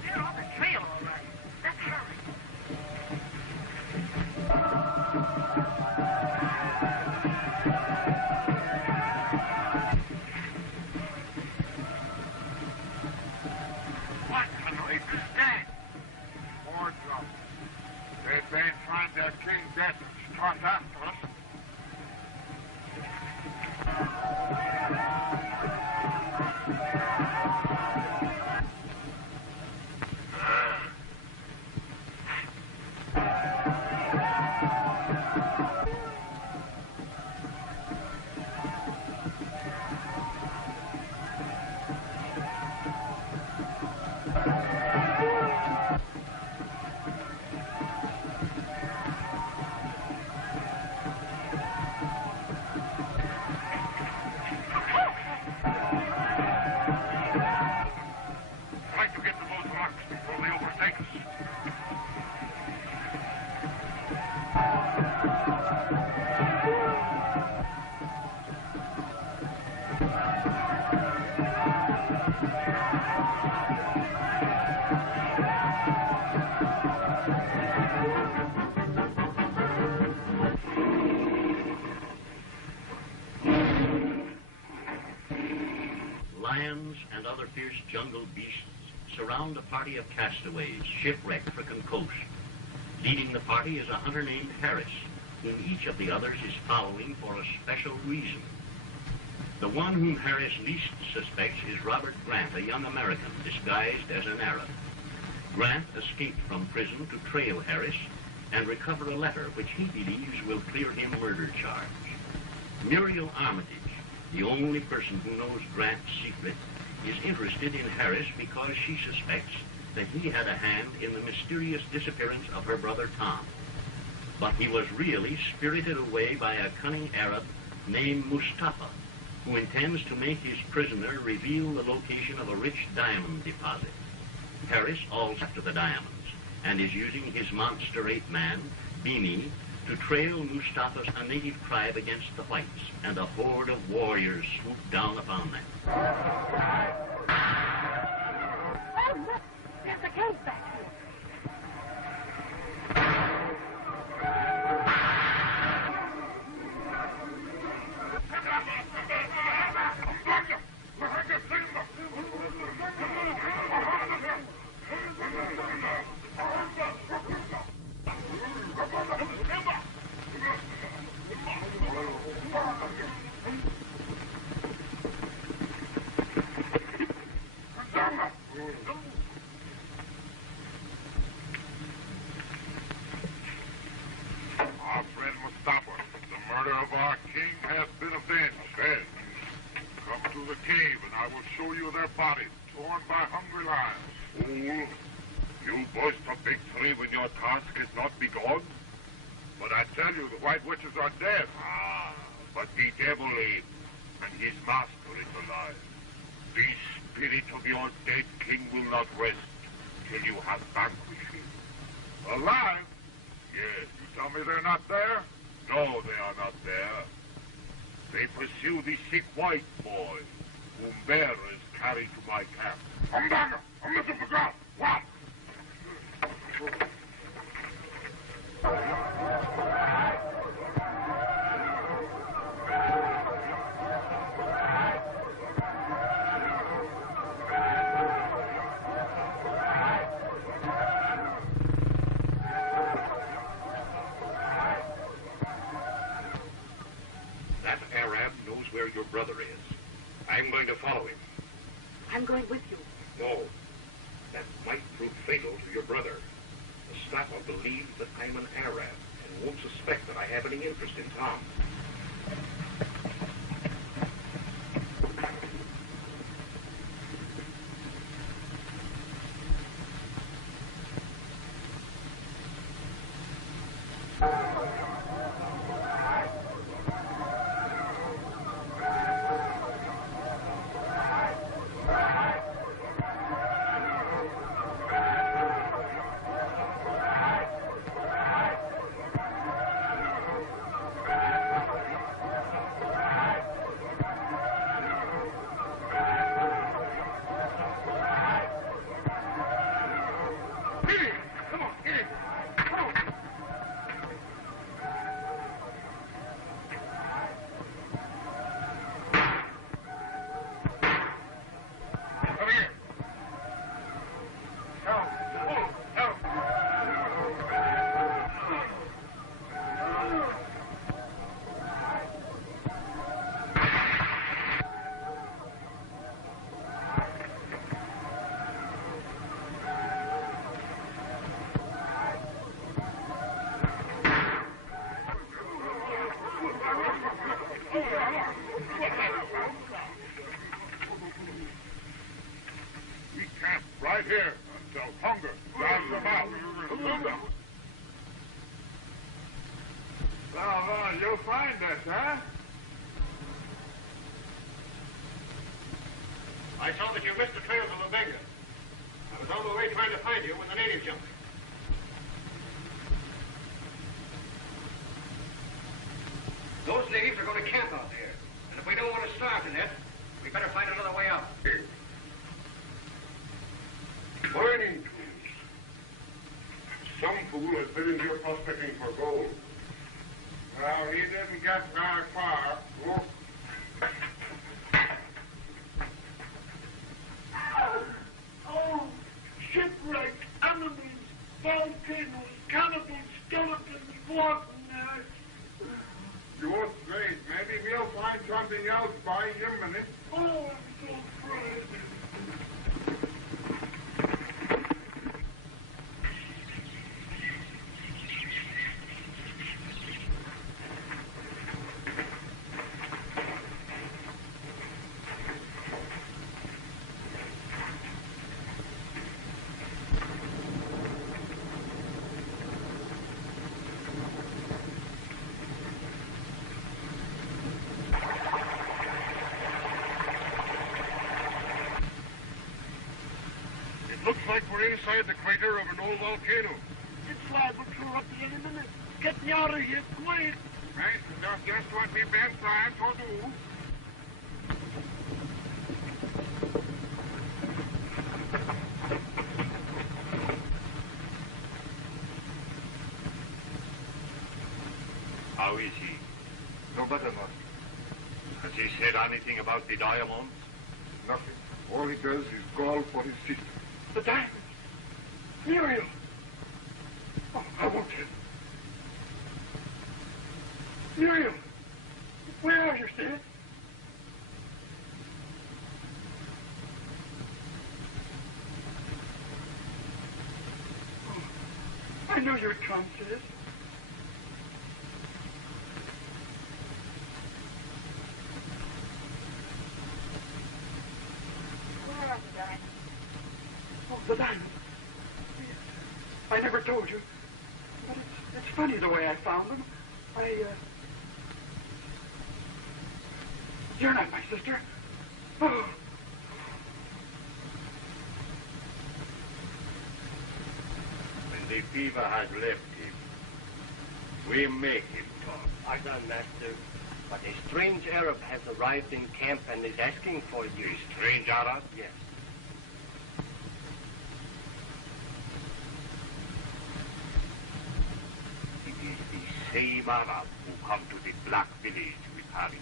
They're on the trail, all right. Let's hurry. What can we stand? More trouble. They may find their king dead and start after us. Try to get to those rocks before they overtake us. Lions and other fierce jungle beasts surround a party of castaways shipwrecked for coast. Leading the party is a hunter named Harris, whom each of the others is following for a special reason. The one whom Harris least suspects is Robert Grant, a young American disguised as an Arab. Grant escaped from prison to trail Harris and recover a letter which he believes will clear him murder charge. Muriel Armitage, the only person who knows Grant's secret, is interested in Harris because she suspects that he had a hand in the mysterious disappearance of her brother Tom. But he was really spirited away by a cunning Arab named Mustapha, who intends to make his prisoner reveal the location of a rich diamond deposit. Harris all's after the diamonds and is using his monster ape man, Beanie, to trail Mustapha's a native tribe against the whites, and a horde of warriors swoop down upon them. Oh, look! There's a cave back here. Our friend Mustapha, the murder of our king has been avenged. Then, come to the cave and I will show you their bodies, torn by hungry lions. Fool, you boast of victory when your task is not begun? But I tell you, the white witches are dead. Ah, but the devil lives, and his master is alive. The spirit of your dead king will not rest till you have vanquished him. Alive? Yes. You tell me they're not there? No, they are not there. They pursue the sick white boy, whom bearers carry to my camp. Come down! I'm missing the ground! What? That Arab knows where your brother is. I'm going to follow him. I'm going with you. No, that might prove fatal to your brother. Mustapha believes that I'm an Arab and won't suspect that I have any interest in Tom. We camp right here until hunger drives them out. Well, you'll find us, huh? I saw that you missed the trails of the Benga. I was on the way trying to find you when the natives jumped me. Those natives are going to camp out there. And if we don't want to starve to death, we better find another way out. Mining tools. Some fool has been in here prospecting for gold. Well, he didn't get very far. Look. Oh! volcanoes, cannibals, skeletons, walking there. You won't wait. Maybe we'll find something else by your minute. Oh, I'm so afraid. Looks like we're inside the crater of an old volcano. It's liable to erupt any minute. Get me out of here, quick. Right, that's just what we've been trying to do. How is he? No better, Master. Has he said anything about the diamonds? Nothing. All he does is call for his sister. The diamonds! Muriel! Oh, I won't tell. Muriel! Where are you, Sid? Oh, I knew you'd come, Sid. The diamonds. I never told you. But it's funny the way I found them. You're not my sister. Oh. When the fever has left him, we make him talk. Pardon, Master, but a strange Arab has arrived in camp and is asking for you. A strange Arab? Yes. It is the same Arab who come to the Black Village with Harris.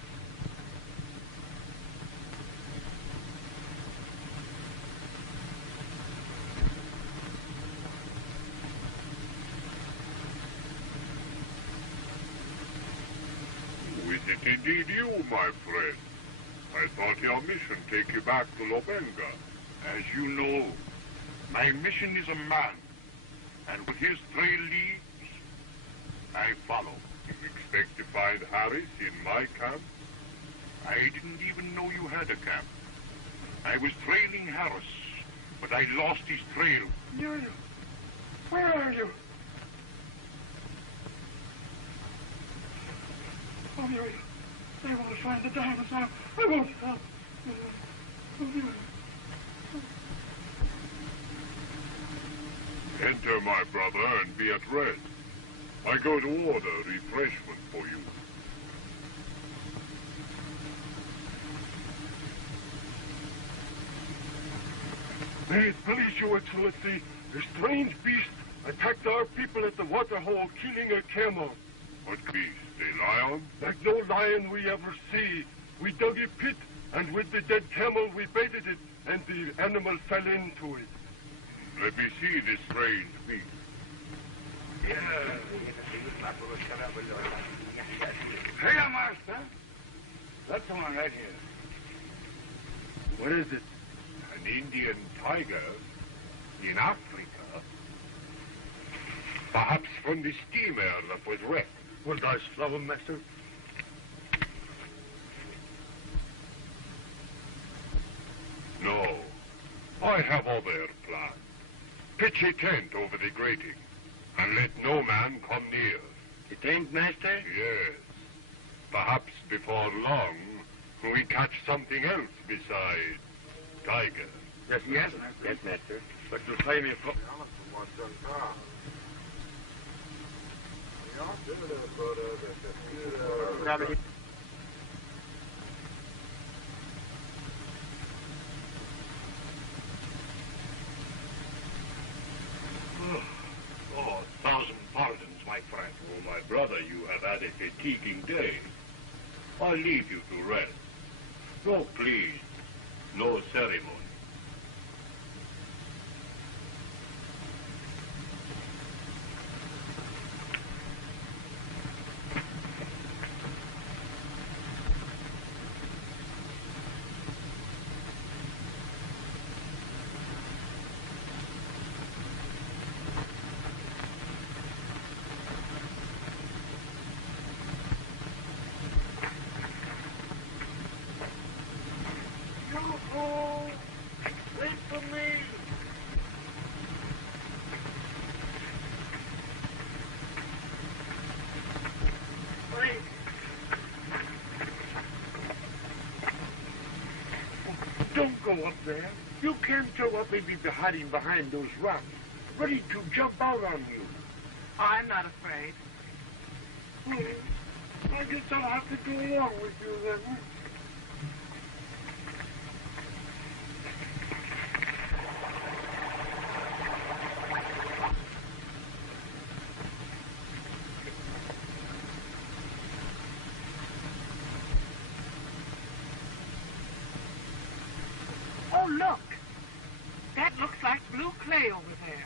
Is it indeed you, my friend? I thought your mission take you back to Lobenga. As you know, my mission is a man, and with his trail leads, I follow. You expect to find Harris in my camp? I didn't even know you had a camp. I was trailing Harris, but I lost his trail. Muriel, where are you? Oh, Muriel, I want to find the diamonds now. I won't stop. Oh, Muriel. Enter, my brother, and be at rest. I go to order refreshment for you. May it please you, Excellency, a strange beast attacked our people at the waterhole, killing a camel. What beast? A lion? Like no lion we ever see. We dug a pit, and with the dead camel we baited it, and the animal fell into it. Let me see this strange beast. Hey, Master. That's the one right here. What is it? An Indian tiger in Africa? Perhaps from the steamer that was wrecked. Will thou slow him, Master? No. I have other plan. Pitch a tent over the grating, and let no man come near. You think, Master? Yes. Perhaps before long, we catch something else besides tiger. Yes, Master. Yes, Master. But to say me... Oh, 1,000 pardons, my friend. Oh, my brother, you have had a fatiguing day. I'll leave you to rest. No, please. No ceremony. there. You can't tell what may be hiding behind those rocks, ready to jump out on you. I'm not afraid. I guess I'll have to go along with you then. Oh, look. That looks like blue clay over there.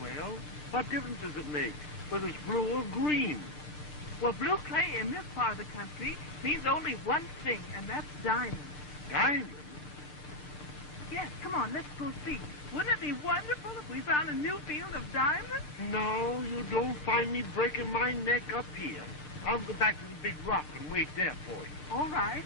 Well, what difference does it make whether it's blue or green? Well, blue clay in this part of the country means only one thing, and that's diamonds. Diamonds? Yes, come on, let's go see. Wouldn't it be wonderful if we found a new field of diamonds? No, you don't find me breaking my neck up here. I'll go back to the big rock and wait there for you. All right.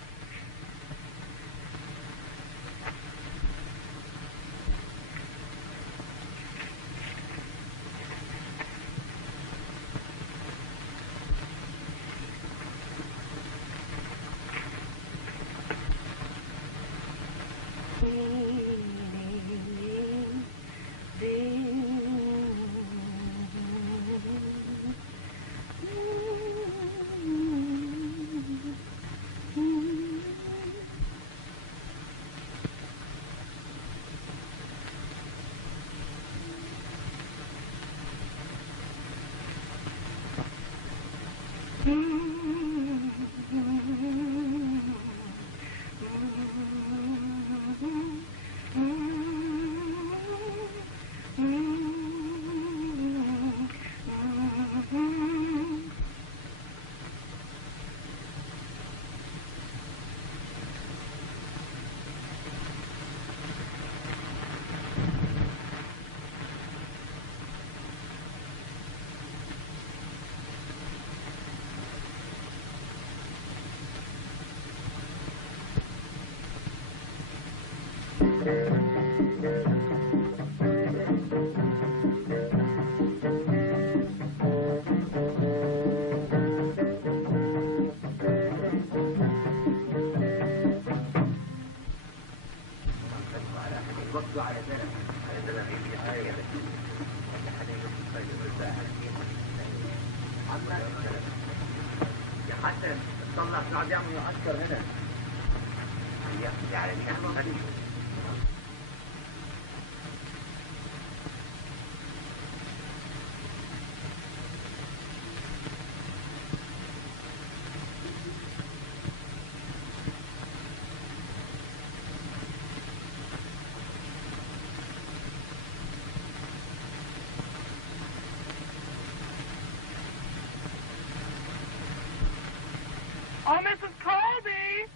Oh, Mrs. Colby!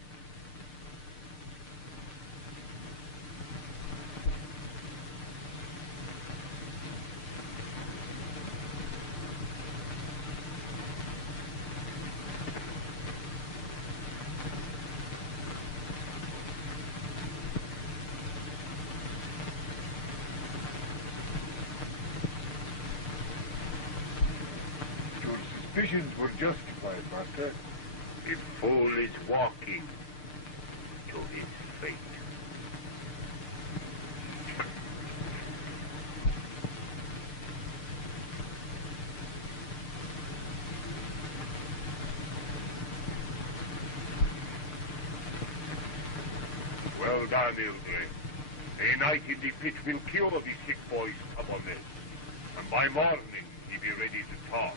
Your suspicions were justified, Master. The fool is walking to his fate. Well done, Ilgre. A night in the pit will cure the sick boy's stubbornness, and by morning he'll be ready to talk.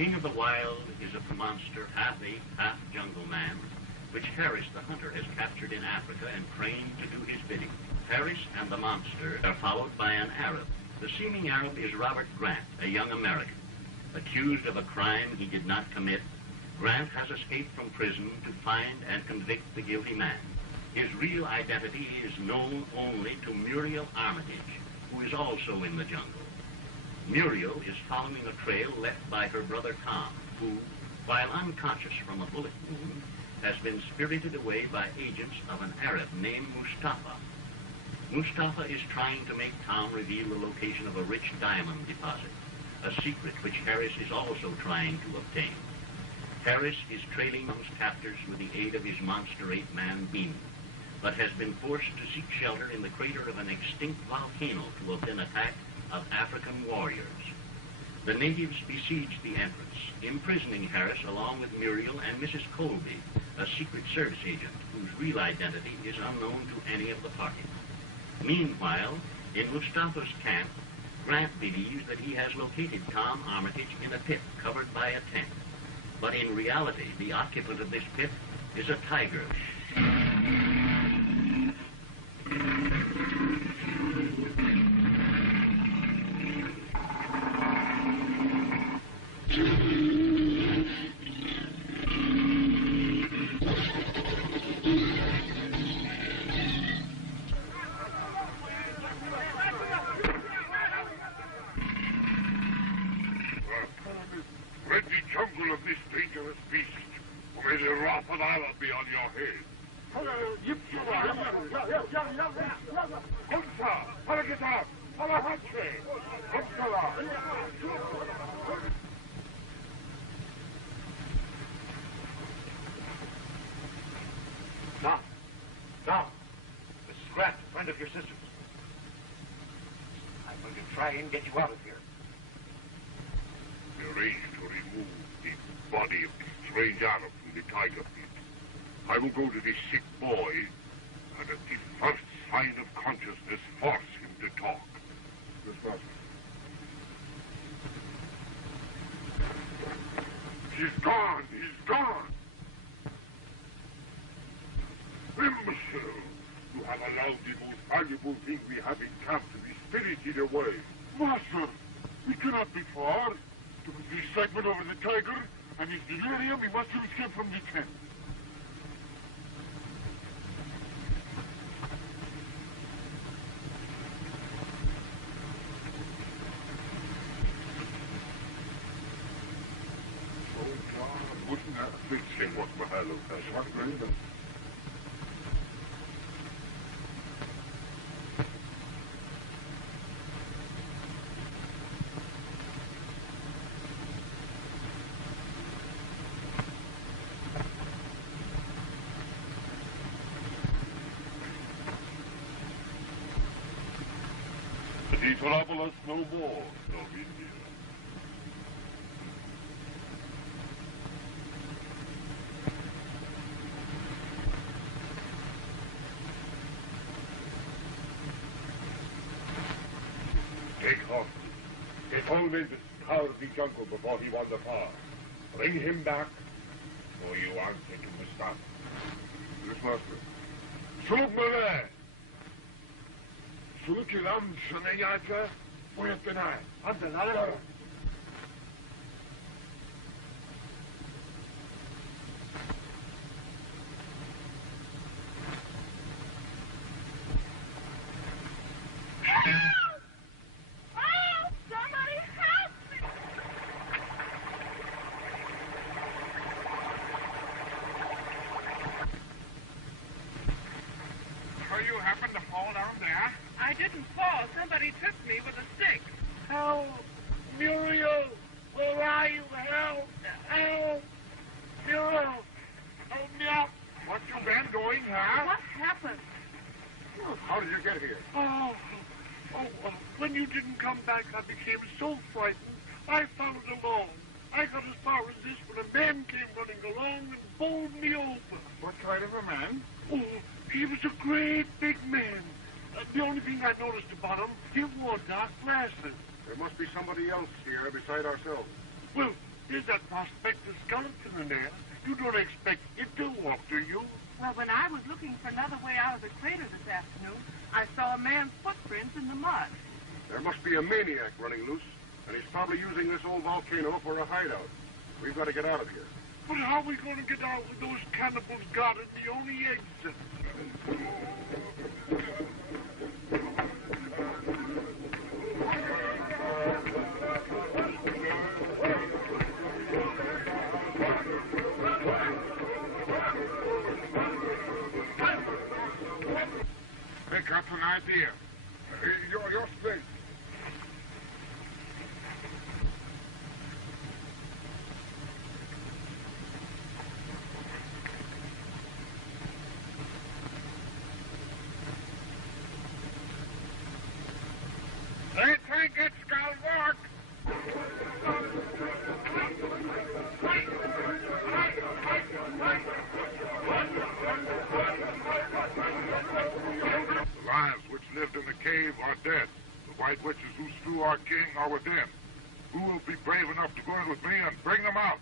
king of the wild is a monster, half ape, half jungle man, which Harris the hunter has captured in Africa and trained to do his bidding. Harris and the monster are followed by an Arab. The seeming Arab is Robert Grant, a young American. Accused of a crime he did not commit, Grant has escaped from prison to find and convict the guilty man. His real identity is known only to Muriel Armitage, who is also in the jungle. Muriel is following a trail left by her brother Tom, who, while unconscious from a bullet wound, has been spirited away by agents of an Arab named Mustapha. Mustapha is trying to make Tom reveal the location of a rich diamond deposit, a secret which Harris is also trying to obtain. Harris is trailing those captors with the aid of his monster ape man Bean, but has been forced to seek shelter in the crater of an extinct volcano to avoid an attack of African warriors. The natives besiege the entrance, imprisoning Harris along with Muriel and Mrs. Colby, a Secret Service agent whose real identity is unknown to any of the party. Meanwhile, in Mustapha's camp, Grant believes that he has located Tom Armitage in a pit covered by a tent. But in reality, the occupant of this pit is a tiger. Tom, this is Grant, a friend of your sister's. I'm going to try and get you out of here. We arranged to remove the body of the strange Arab from the tiger pit. I will go to the sick boy and at the first sign of consciousness force him to talk. Yes, master. He's gone! He's gone! Imbecile! You have allowed the most valuable thing we have in camp to be spirited away. Master, we cannot be far. To put this segment over the tiger, and his delirium, we must escape from the tent. Oh, God, wouldn't that fix him what Mahalo has? What random? He trouble us no more, no India. Take hostage. They told me to scour the jungle before he won the far. Bring him back, or you answer to Mustapha. Yes, master. Submare! Sukilam Shanayaka, Poyatanai. Antanara. I didn't fall. Somebody tripped me with a stick. Help! Muriel! Where are you? Help! Help! Muriel! Help me up! What you been doing, huh? What happened? How did you get here? When you didn't come back, I became so frightened, I followed along. I got as far as this when a man came running along and bowled me over. What kind of a man? Oh, he was a great big man. The only thing I noticed about him, he wore dark glasses. There must be somebody else here beside ourselves. Well, There's that prospector skeleton in there. You don't expect it to walk, do you? Well, when I was looking for another way out of the crater this afternoon, I saw a man's footprints in the mud. There must be a maniac running loose, and he's probably using this old volcano for a hideout. We've got to get out of here. But how are we going to get out with those cannibals guarding the only exit? I got an idea. Your space. They think it's gonna work. The lions which lived in the cave are dead. The white witches who slew our king are within. Who will be brave enough to go in with me and bring them out?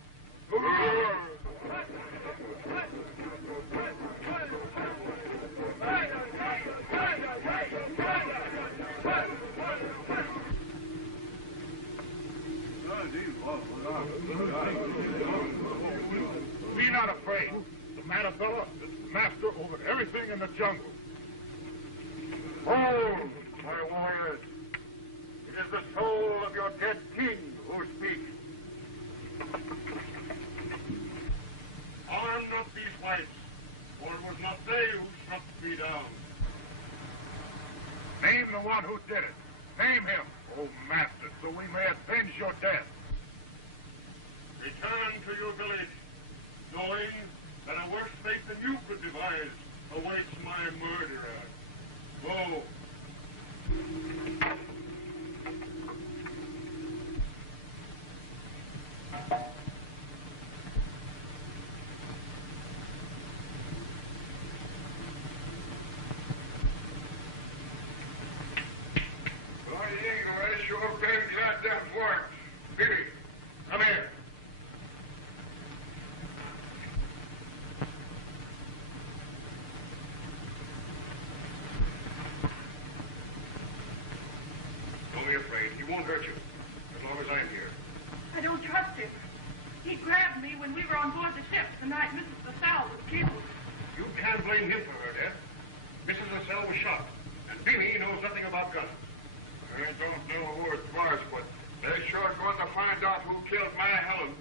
Be not afraid. The Manabella is master over everything in the jungle. Hold, my warriors. It is the soul of your dead king who speaks. Harm not these whites, for it was not they who struck me down. Name the one who did it. Name him, O master, so we may avenge your death. Return to your village, knowing that a worse fate than you could devise awaits my murderer. Go. You're very glad that worked. Billy, come here. Don't be afraid. He won't hurt you, as long as I'm here. I don't trust him. He grabbed me when we were on board the ship the night Mrs. LaSalle was killed. You can't blame him for her death. Mrs. LaSalle was shot, and Billy knows nothing about guns. I don't know who it was, but they're sure going to find out who killed my Helen.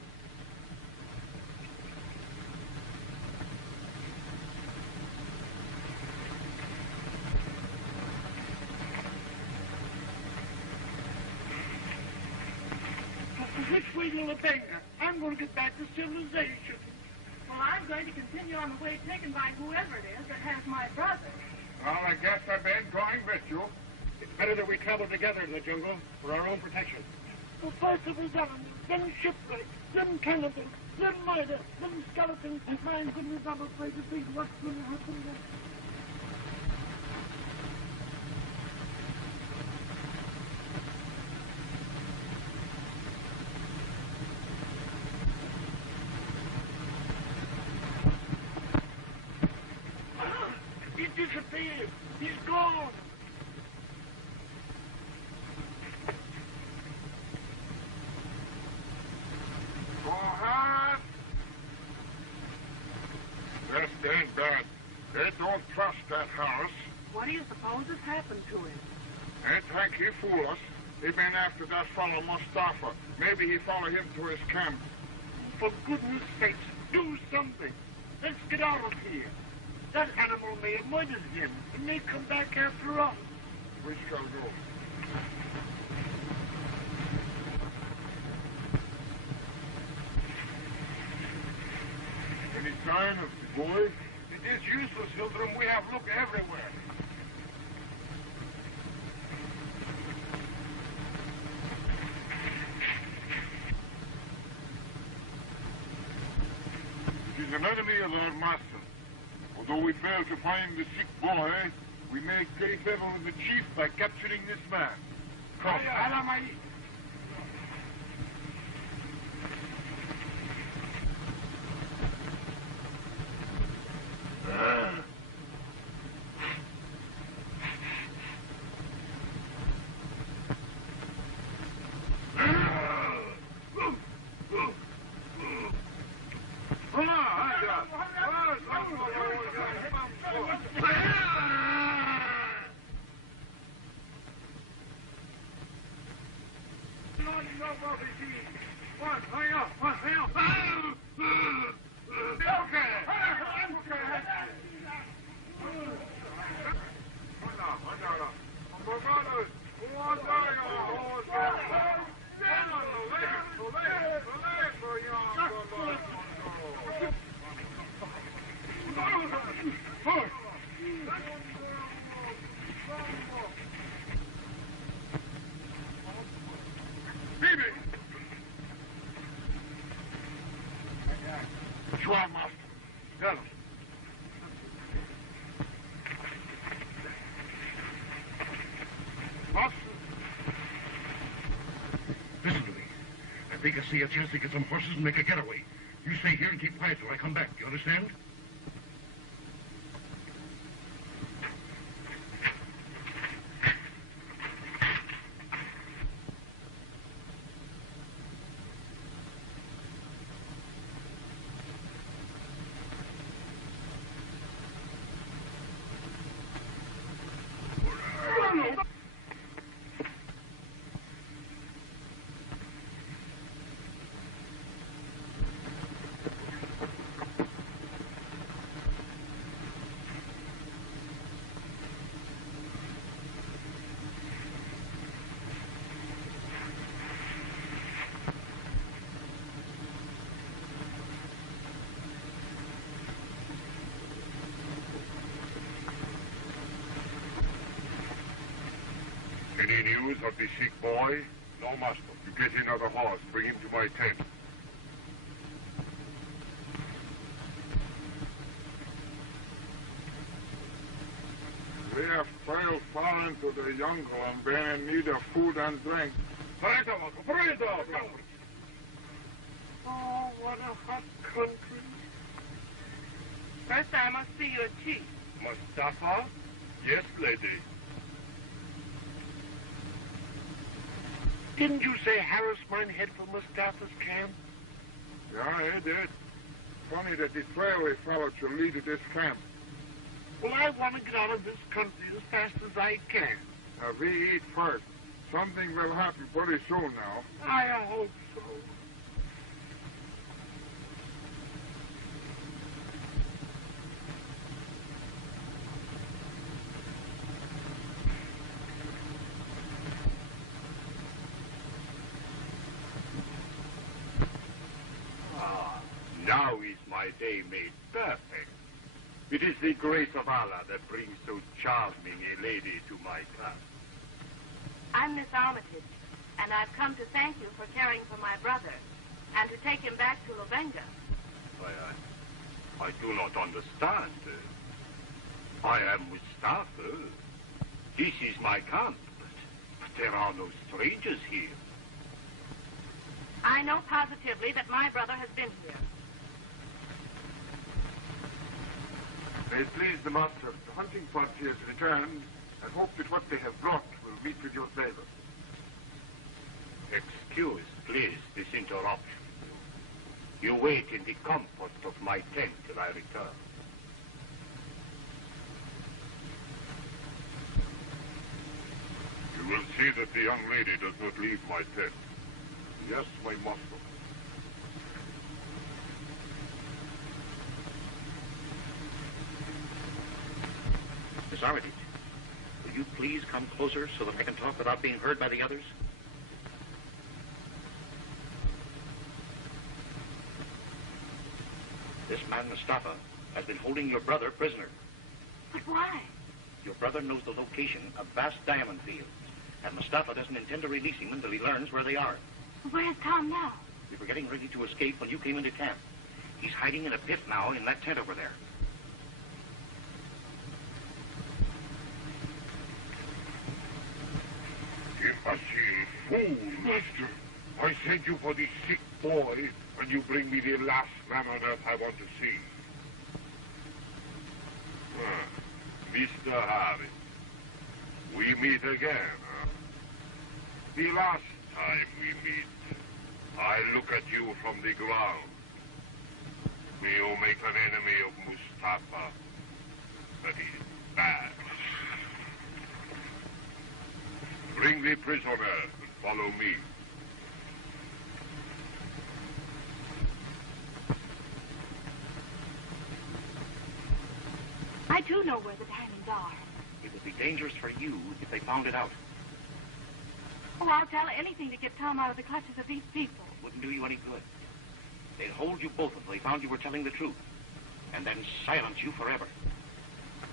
Which way will it take her? I'm going to get back to civilization. Well, I'm going to continue on the way taken by whoever it is that has my brother. Well, I guess I've been going with you. It's better that we travel together in the jungle for our own protection. The first of his enemies, them shipwrecks, them cannibals, them murder, them skeletons. My goodness, I'm afraid to think what's going to happen next. He disappeared. He's gone. Go ahead. This ain't bad. They don't trust that Harris. What do you suppose has happened to him? Ain't think he fool us. He been after that fellow Mustapha. Maybe he follow him to his camp. For goodness sakes, do something. Let's get out of here. That animal may have murdered him and may come back after us. We shall go. Any sign of the boy? It is useless, Hildrum. We have looked everywhere. He's an enemy of our master. Although we fail to find the sick boy, we may pay favor with the chief by capturing this man. Come. I see a chance to get some horses and make a getaway. You stay here and keep quiet till I come back. You understand? Any news of the Sheik boy? No, master. You get another horse. Bring him to my tent. They have trailed far into the jungle and been in need of food and drink. Oh, what a hot country. First I must see your chief. Mustapha? Yes, lady. Didn't you say Harris might head for Mustapha's camp? Yeah, he did. Funny that the trail we followed should lead to this camp. Well, I want to get out of this country as fast as I can. Now, we eat first. Something will happen pretty soon now. I hope so. Now is my day made perfect. It is the grace of Allah that brings so charming a lady to my camp. I'm Miss Armitage, and I've come to thank you for caring for my brother and to take him back to Lubenga. I do not understand. I am Mustapha. This is my camp, but there are no strangers here. I know positively that my brother has been here. May it please the master, the hunting party has returned, and hope that what they have brought will meet with your favor. Excuse, please, this interruption. You wait in the comfort of my tent till I return. You will see that the young lady does not leave my tent. Yes, my master. Miss Armitage, will you please come closer so that I can talk without being heard by the others? This man, Mustapha, has been holding your brother prisoner. But why? Your brother knows the location of vast diamond fields, and Mustapha doesn't intend to release him until he learns where they are. Where's Tom now? We were getting ready to escape when you came into camp. He's hiding in a pit now in that tent over there. Imbecile fool, master. I sent you for the sick boy, and you bring me the last man on earth I want to see. Mr. Harris, we meet again, huh? The last time we meet, I look at you from the ground. You make an enemy of Mustapha. That is bad. Bring the prisoner and follow me. know where the diamonds are. It would be dangerous for you if they found it out. Oh, I'll tell anything to get Tom out of the clutches of these people. Wouldn't do you any good. They'd hold you both until they found you were telling the truth, and then silence you forever.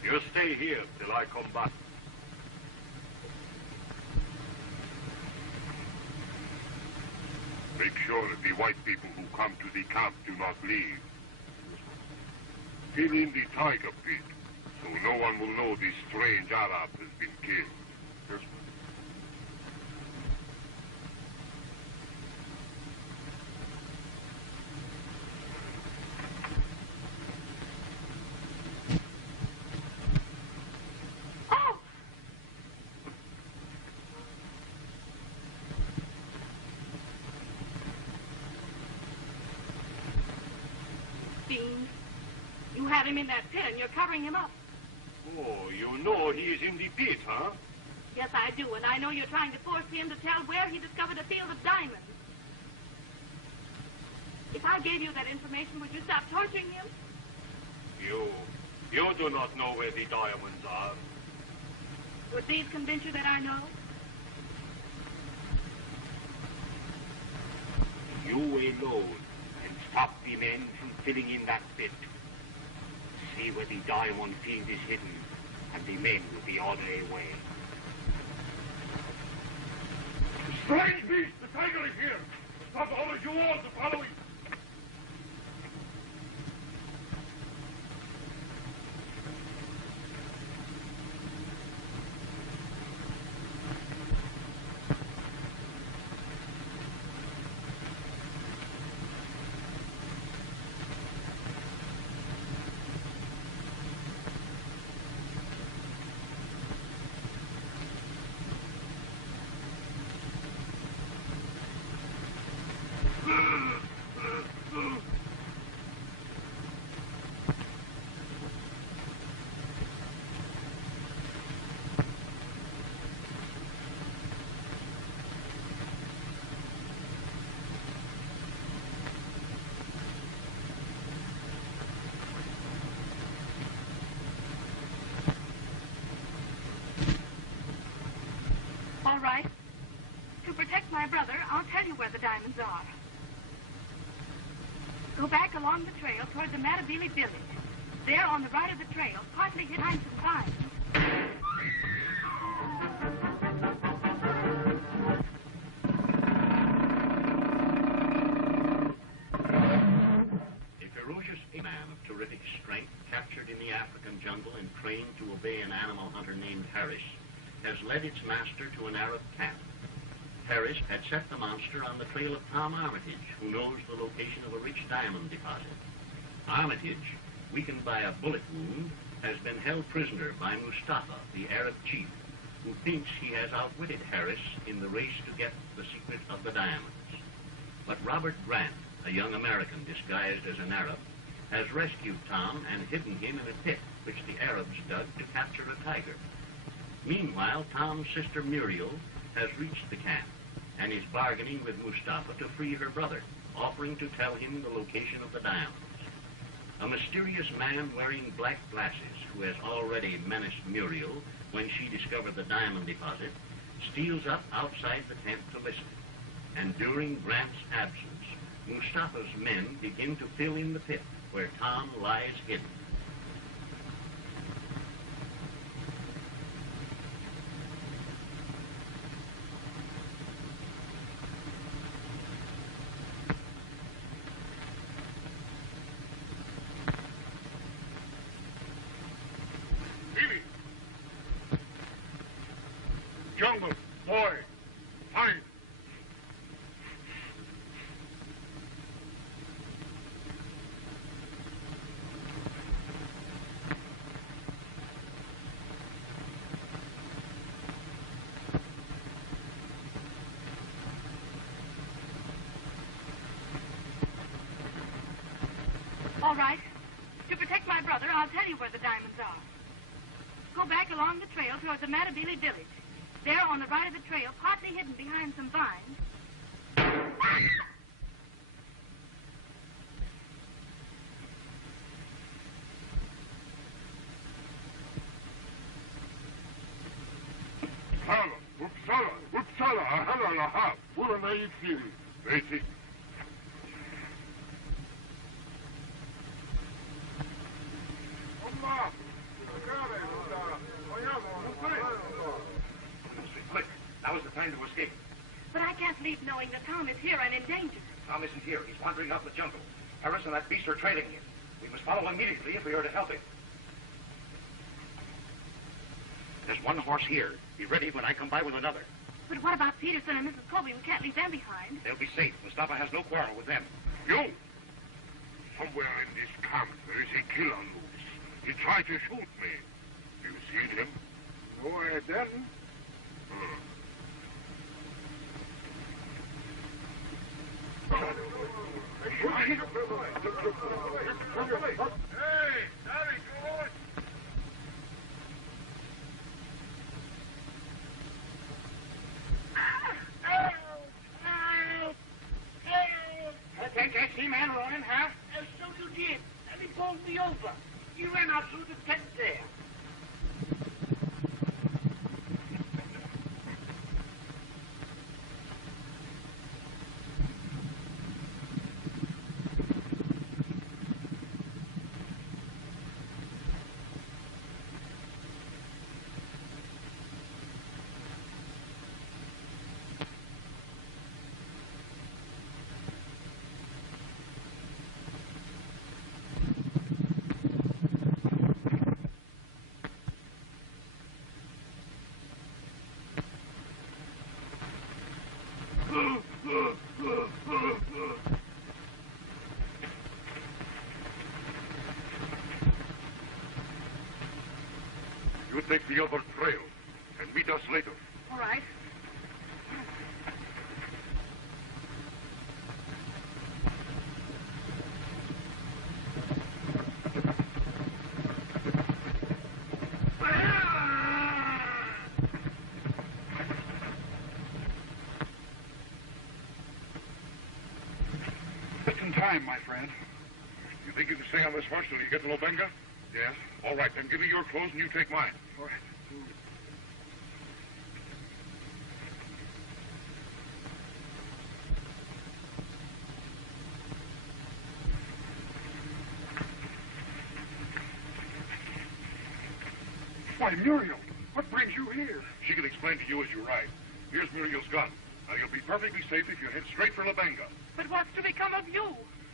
You stay here till I come back. Make sure that the white people who come to the camp do not leave. Fill in the tiger pit, so no one will know this strange Arab has been killed. Yes, You had him in that pit and you're covering him up. Oh, you know he is in the pit, huh? Yes, I do, and I know you're trying to force him to tell where he discovered a field of diamonds. If I gave you that information, would you stop torturing him? You do not know where the diamonds are. Would these convince you that I know? You alone can stop the men from filling in that pit. See where the diamond field is hidden, and the men will be on their way. Strange beast! The tiger is here! Stop all of you all to follow him! All right. To protect my brother, I'll tell you where the diamonds are. Go back along the trail toward the Matabele village. There on the right of the trail, partly hid behind some vines. A ferocious man of terrific strength, captured in the African jungle and trained to obey an animal hunter named Harris, has led its master to an Arab camp. Harris had set the monster on the trail of Tom Armitage, who knows the location of a rich diamond deposit. Armitage, weakened by a bullet wound, has been held prisoner by Mustapha, the Arab chief, who thinks he has outwitted Harris in the race to get the secret of the diamonds. But Robert Grant, a young American disguised as an Arab, has rescued Tom and hidden him in a pit which the Arabs dug to capture a tiger. Meanwhile, Tom's sister Muriel has reached the camp and is bargaining with Mustapha to free her brother, offering to tell him the location of the diamonds. A mysterious man wearing black glasses, who has already menaced Muriel when she discovered the diamond deposit, steals up outside the tent to listen. And during Grant's absence, Mustapha's men begin to fill in the pit where Tom lies hidden. Jungle, boy, find. All right. To protect my brother, I'll tell you where the diamonds are. Go back along the trail toward the Matabele village. There on the right of the trail, partly hidden behind some vines. Aha, puro na Itsiri. Vezi. Quick, now is the time to escape. But I can't leave knowing that Tom is here and in danger. Tom isn't here. He's wandering out in the jungle. Harris and that beast are trailing him. We must follow immediately if we are to help him. There's one horse here. Be ready when I come by with another. But what about Peterson and Mrs. Colby? We can't leave them behind. They'll be safe. Mustapha has no quarrel with them. You! Somewhere in this camp, there is a killer loose. He tried to shoot me. You see him? No, I didn't. Hey, Daddy, go on. I can't see man running, huh? So you did. And he pulled me over. You ran out through the tent there. You take the other trail and meet us later. All right. Just in time, my friend. You think you can stay on this horse till you get to Lobanga? Yes. All right, then give me your clothes and you take mine. All right. Why, Muriel, what brings you here? She can explain to you as you ride. Here's Muriel's gun. Now, you'll be perfectly safe if you head straight for Lobanga. But what's to become of you?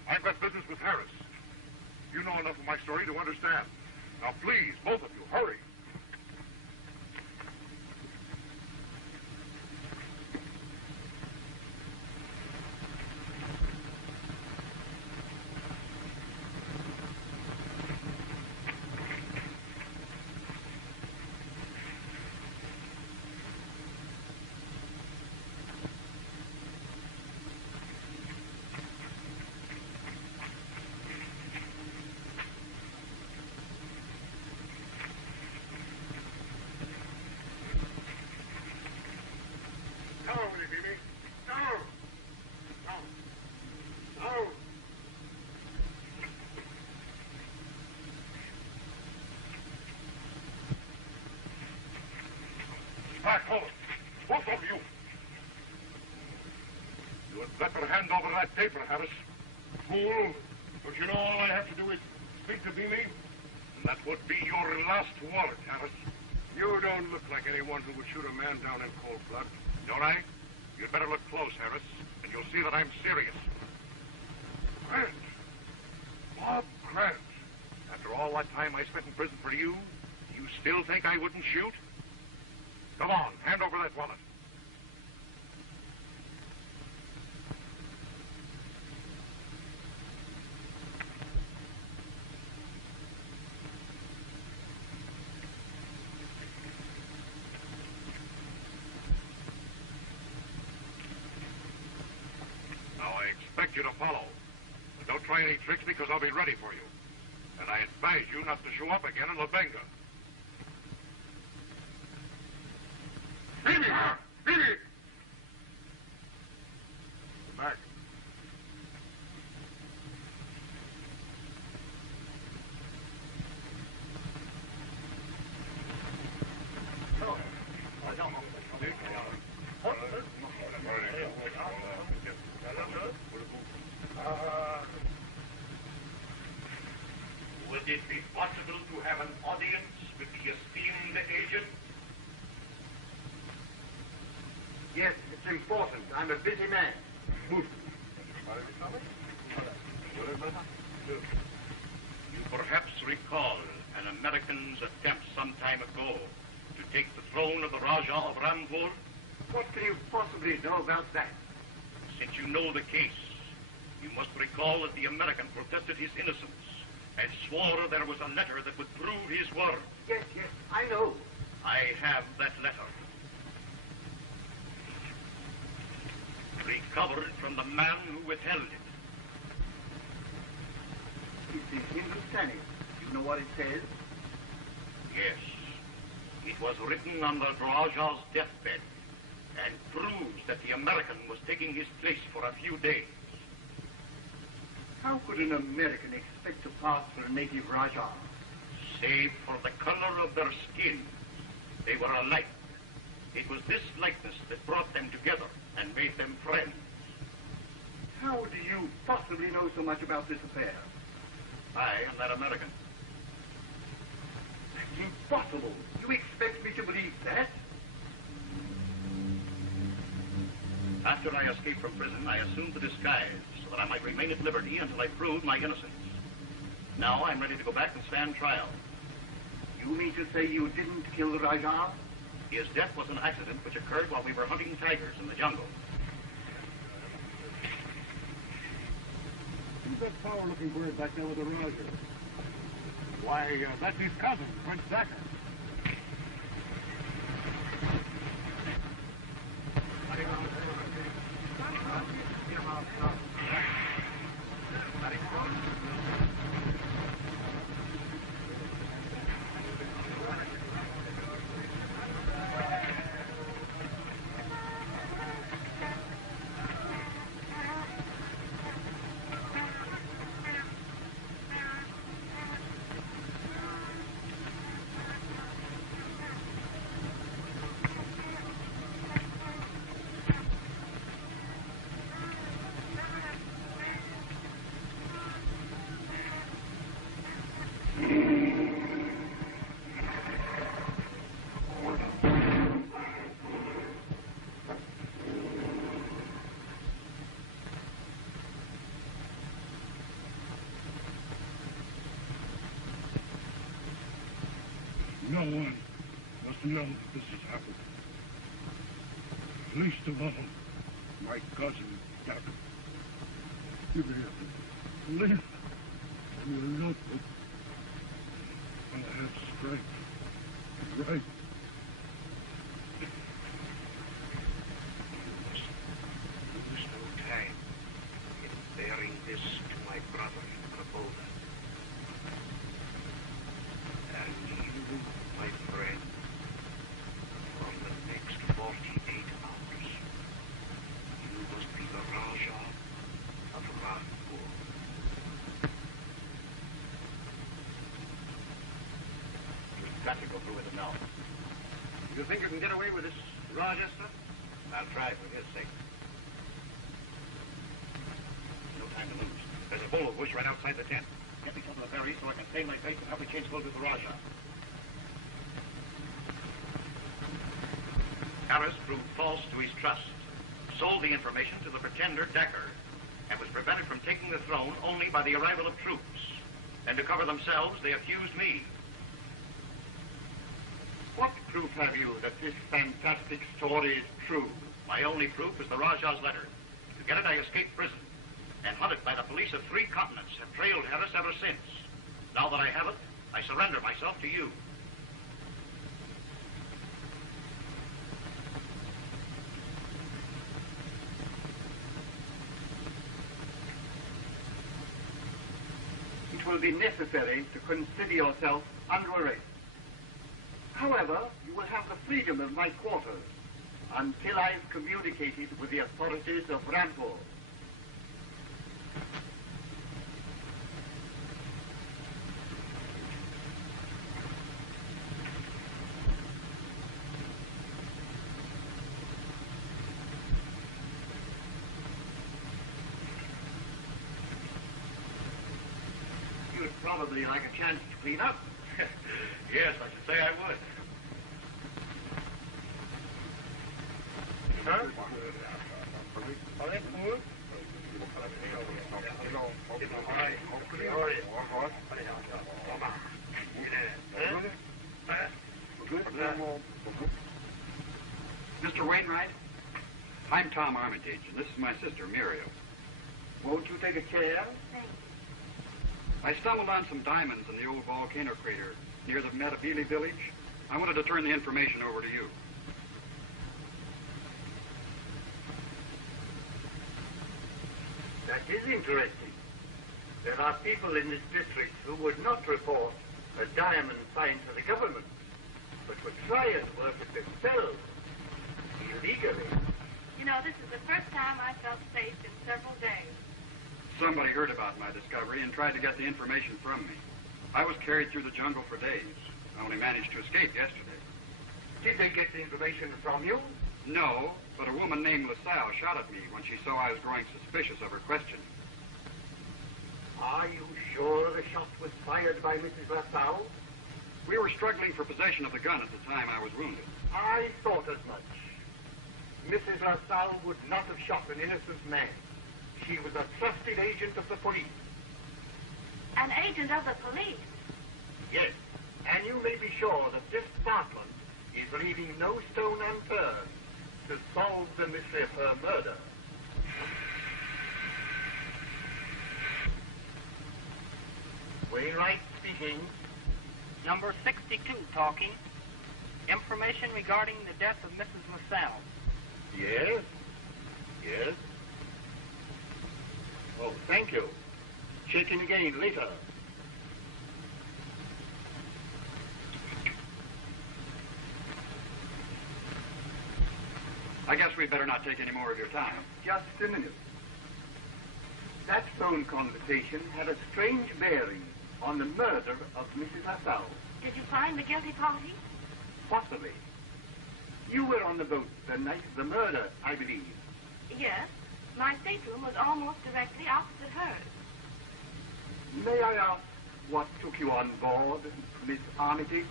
I've got business with Harris. You know enough of my story to understand. Now, please, both of you, hurry. Back home. Both of you. You had better hand over that paper, Harris. Fool. Don't you know all I have to do is speak to Beamy? And that would be your last word, Harris. You don't look like anyone who would shoot a man down in cold blood. Don't I? You'd better look close, Harris, and you'll see that I'm serious. Grant. Bob Grant. After all that time I spent in prison for you, you still think I wouldn't shoot? Come on, hand over that wallet. Now, I expect you to follow. But don't try any tricks because I'll be ready for you. And I advise you not to show up again in Lobanga. Bibi! Bibi! Back. Would it be possible to have an audience with the esteemed agent? Yes, it's important. I'm a busy man. You perhaps recall an American's attempt some time ago to take the throne of the Raja of Ranjapur? What can you possibly know about that? Since you know the case, you must recall that the American protested his innocence and swore there was a letter that would prove his word. Yes, I know. I have that letter. Recovered from the man who withheld it. It's in Hindustani. You know what it says? Yes. It was written on the Raja's deathbed and proves that the American was taking his place for a few days. How could an American expect to pass for a native Raja? Save for the color of their skin, they were alike. It was this likeness that brought them together and made them friends. How do you possibly know so much about this affair? I am that American. That's impossible. You expect me to believe that? After I escaped from prison, I assumed the disguise so that I might remain at liberty until I proved my innocence. Now I'm ready to go back and stand trial. You mean to say you didn't kill the Raja? His death was an accident which occurred while we were hunting tigers in the jungle. Who's that sour-looking bird back there with the Raja? Why, that's his cousin, Prince Decker. No one must know that this has happened. Least of all, my cousin, Decker. You may have to believe you will not, but I have strength, right. You must lose no time in bearing this to my brother in Kabola. And you, my friend, for the next 48 hours, you must be the Raja of Ranjapur. You've got to go through with it now. You think you can get away with this Raja stuff? I'll try for his sake. No time to lose. There's a bull bush right outside the tent. Get me something to bury so I can stain my face and help me change clothes with the Raja. Harris proved false to his trust, sold the information to the pretender Decker, and was prevented from taking the throne only by the arrival of troops. And to cover themselves, they accused me. What proof have you that this fantastic story is true? My only proof is the Raja's letter. To get it, I escaped prison, and hunted by the police of 3 continents, have trailed Harris ever since. Now that I have it, I surrender myself to you. It will be necessary to consider yourself under arrest. However, you will have the freedom of my quarters until I've communicated with the authorities of Ranjapur. You You'd probably like a chance to clean up. Yes, I should say I would. Huh? Mr. Wainwright, I'm Tom Armitage, and this is my sister, Muriel. Won't you take a chair? Thanks. I stumbled on some diamonds in the old volcano crater near the Metabili village. I wanted to turn the information over to you. That is interesting. There are people in this district who would not report a diamond find to the government, but would try and work it themselves, illegally. You know, this is the first time I felt safe in several days. Somebody heard about my discovery and tried to get the information from me. I was carried through the jungle for days. I only managed to escape yesterday. Did they get the information from you? No, but a woman named LaSalle shot at me when she saw I was growing suspicious of her questioning. Are you sure the shot was fired by Mrs. LaSalle? We were struggling for possession of the gun at the time I was wounded. I thought as much. Mrs. LaSalle would not have shot an innocent man. She was a trusted agent of the police. An agent of the police? Yes, and you may be sure that this department is leaving no stone unturned to solve the mystery of her murder. Wainwright speaking. Number 62 talking. Information regarding the death of Mrs. LaSalle. Yes? Yes? Oh, thank you. Check in again later. I guess we'd better not take any more of your time. Just a minute. That phone conversation had a strange bearing on the murder of Mrs. LaSalle. Did you find the guilty party? Possibly. You were on the boat the night of the murder, I believe. Yes. My stateroom was almost directly opposite hers. May I ask what took you on board, Miss Armitage?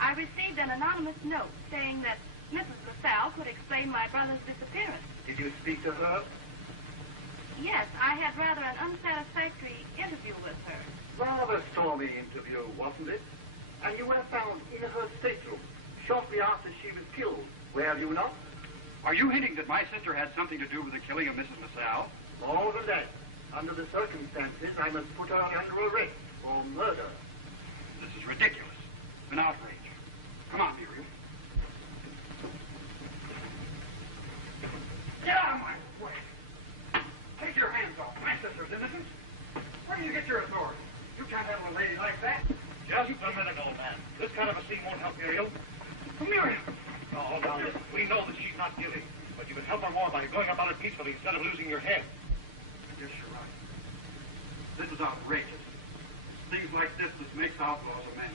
I received an anonymous note saying that Mrs. LaSalle could explain my brother's disappearance. Did you speak to her? Yes, I had rather an unsatisfactory interview with her. Rather stormy interview, wasn't it? And you were found in her stateroom shortly after she was killed, were you not? Are you hinting that my sister had something to do with the killing of Mrs. LaSalle? More than that. Under the circumstances, I must put her under arrest for murder. This is ridiculous. An outrage. Come on, Muriel. Get out of my way. Take your hands off. My sister's innocent. Where do you get your authority? You can't handle a lady like that. Just a minute, old man. This kind of a scene won't help Muriel. Muriel! No, now listen. We know that she's not guilty, but you can help her more by going about it peacefully instead of losing your head. I guess you're right. This is outrageous. Things like this makes outlaws of men.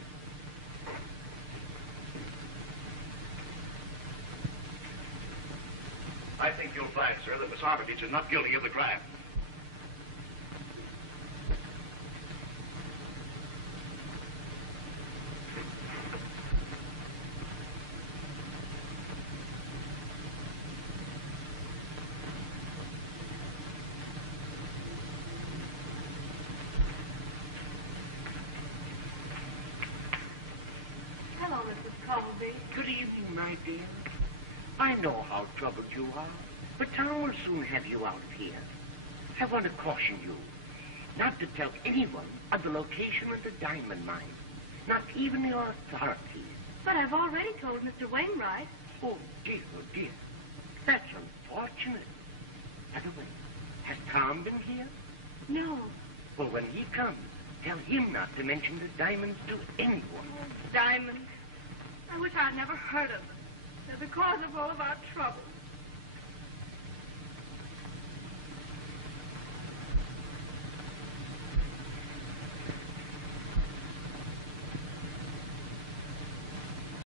I think you'll find, sir, that Miss Armitage is not guilty of the crime. Hello, Mrs. Colby. Good evening, my dear. I know how troubled you are, but Tom will soon have you out of here. I want to caution you not to tell anyone of the location of the diamond mine, not even the authorities. But I've already told Mr. Wainwright. Oh, dear, oh, dear. That's unfortunate. By the way, has Tom been here? No. Well, when he comes, tell him not to mention the diamonds to anyone. Diamonds. I wish I'd never heard of them. They're the cause of all of our trouble.